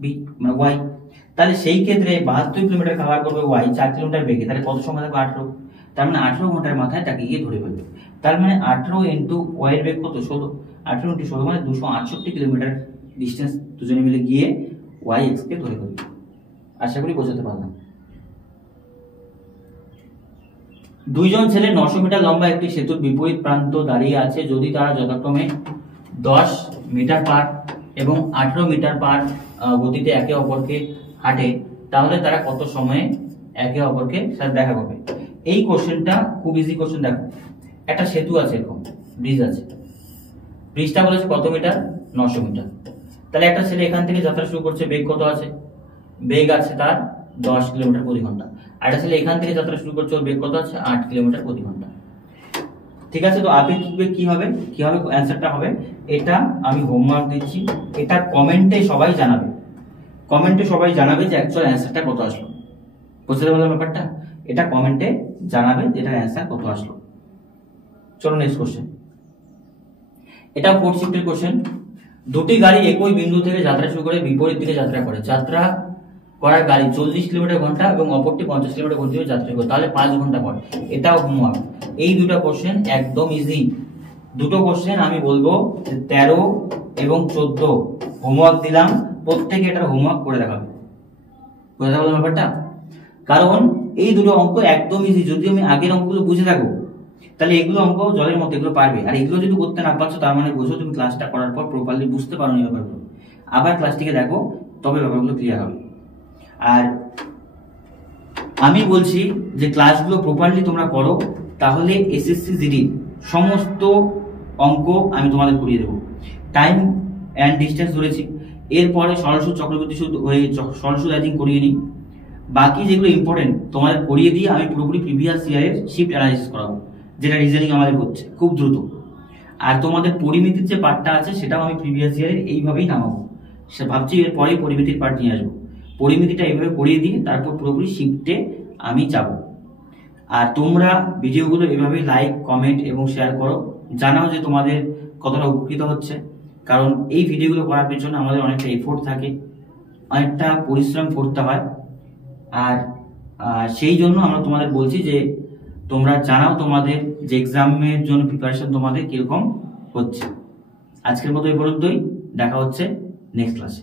বি মানে ওয়াই। তাহলে সেই ক্ষেত্রে 72 কিলোমিটার কভার করবে ওয়াই 4 কিলোমিটার বেগে, তাহলে কত সময় লাগবে 18, তার মানে 18 ঘন্টার মাথায় তাকে গিয়ে ধরে ফেলবে। তার মানে 18 ইন্টু ওয়াই এর বেগ কত 16, 18 ইন্টু 16 মানে 268 কিলোমিটার ডিস্টেন্স দুজনে মিলে গিয়ে ওয়াই এক্স কে ধরে ফেলবে। আশা করি বোঝাতে পারলাম। দুইজন ছেলে 900 মিটার লম্বা একটি সেতুর বিপরীত প্রান্ত দাঁড়িয়ে আছে, যদি তারা যথাক্রমে 10 মিটার পার এবং 18 মিটার পার গতিতে একে অপরকে হাঁটে, তাহলে তারা কত সময়ে একে অপরকে সাথে দেখা করবে। এই কোশ্চেনটা খুব ইজি কোশ্চেন। দেখো একটা সেতু আছে, এরকম ব্রিজ আছে, ব্রিজটা বলেছে কত মিটার, 900 মিটার। তাহলে একটা ছেলে এখান থেকে যাত্রা শুরু করছে, বেগ কত আছে, বেগ আছে তার 10 কিলোমিটার প্রতি ঘন্টা। আর একটা ছেলে এখান থেকে যাত্রা শুরু করছে, ওর বেগ কত আছে, 8 কিলোমিটার প্রতি ঘন্টা। ঠিক আছে, তো আপেক্ষিক বেগ কি হবে, অ্যান্সারটা হবে এটা। আমি হোমওয়ার্ক দিচ্ছি, এটা কমেন্টে সবাই জানাবে, যে অ্যাকচুয়াল অ্যান্সারটা কত আসলো। বুঝতে পারলাম ব্যাপারটা? এটা কমেন্টে জানাবে যে এটার অ্যান্সার কত আসলো। চলো নেক্সট কোশ্চেন। এটা 4th শিফটের কোশ্চেন। দুটি গাড়ি একই বিন্দু থেকে যাত্রা শুরু করে বিপরীত দিকে যাত্রা করে। যাত্রা করার গাড়ি 40 কিলোমিটার ঘন্টা এবং অপরটি 50 কিলোমিটার গতিতে যাত্রা করে, তাহলে 5 ঘন্টা পর। এটাও হোমওয়ার্ক। এই দুটো কোশ্চেন একদম ইজি। দুটো কোশ্চেন আমি বলবো 13 এবং 14 হোমওয়ার্ক দিলাম, প্রত্যেকে এটার হোমওয়ার্ক করে দেখাবে। বুঝতে পারলাম ব্যাপারটা? কারণ এই দুটো অঙ্ক একদম ইজি। যদি আমি আগের অঙ্কগুলো বুঝে থাকো তাহলে এগুলো অঙ্ক জলের মতো, এগুলো পারবে। আর এগুলো যদি করতে না পারছো তার মানে বুঝো তুমি ক্লাসটা করার পর প্রপারলি বুঝতে পারো এই ব্যাপারগুলো। আবার ক্লাসটিকে দেখো, তবে ব্যাপারগুলো ক্লিয়ার হবে। আর আমি বলছি যে ক্লাসগুলো প্রপারলি তোমরা করো, তাহলে এসএসসি জিডি সমস্ত অঙ্ক আমি তোমাদের করিয়ে দেবো। টাইম অ্যান্ড ডিস্টেন্স ধরেছি, এরপরে সরল সুদ, চক্রবৃদ্ধি সুদ, সরল সুদ আই থিঙ্ক করিয়ে নিই। বাকি যেগুলো ইম্পর্টেন্ট তোমাদের করিয়ে দিয়ে আমি পুরোপুরি প্রিভিয়াস ইয়ারের শিফট অ্যানালাইসিস করাবো, যেটা রিজনিং আমাদের হচ্ছে খুব দ্রুত। আর তোমাদের পরিমিতির যে পার্টটা আছে সেটাও আমি প্রিভিয়াস ইয়ারের এইভাবেই নামাবো। সে ভাবছি এরপরে পরিমিতির পার্ট নিয়ে আসবো। পরিমিতিটা এইভাবে করিয়ে দিয়ে তারপর পুরোপুরি শিফটে আমি যাব। আর তোমরা ভিডিওগুলো এভাবেই লাইক, কমেন্ট এবং শেয়ার করো, জানাও যে তোমাদের কতটা উপকৃত হচ্ছে। কারণ এই ভিডিওগুলো করার পেছনে আমাদের অনেকটা এফোর্ট থাকে, অনেকটা পরিশ্রম করতে হয়। আর সেই জন্য আমরা তোমাদের বলছি যে তোমরা জানাও তোমাদের যে এক্সামের জন্য প্রিপারেশন তোমাদের কিরকম হচ্ছে। আজকের মতো এই পর্যন্তই, দেখা হচ্ছে নেক্সট ক্লাসে।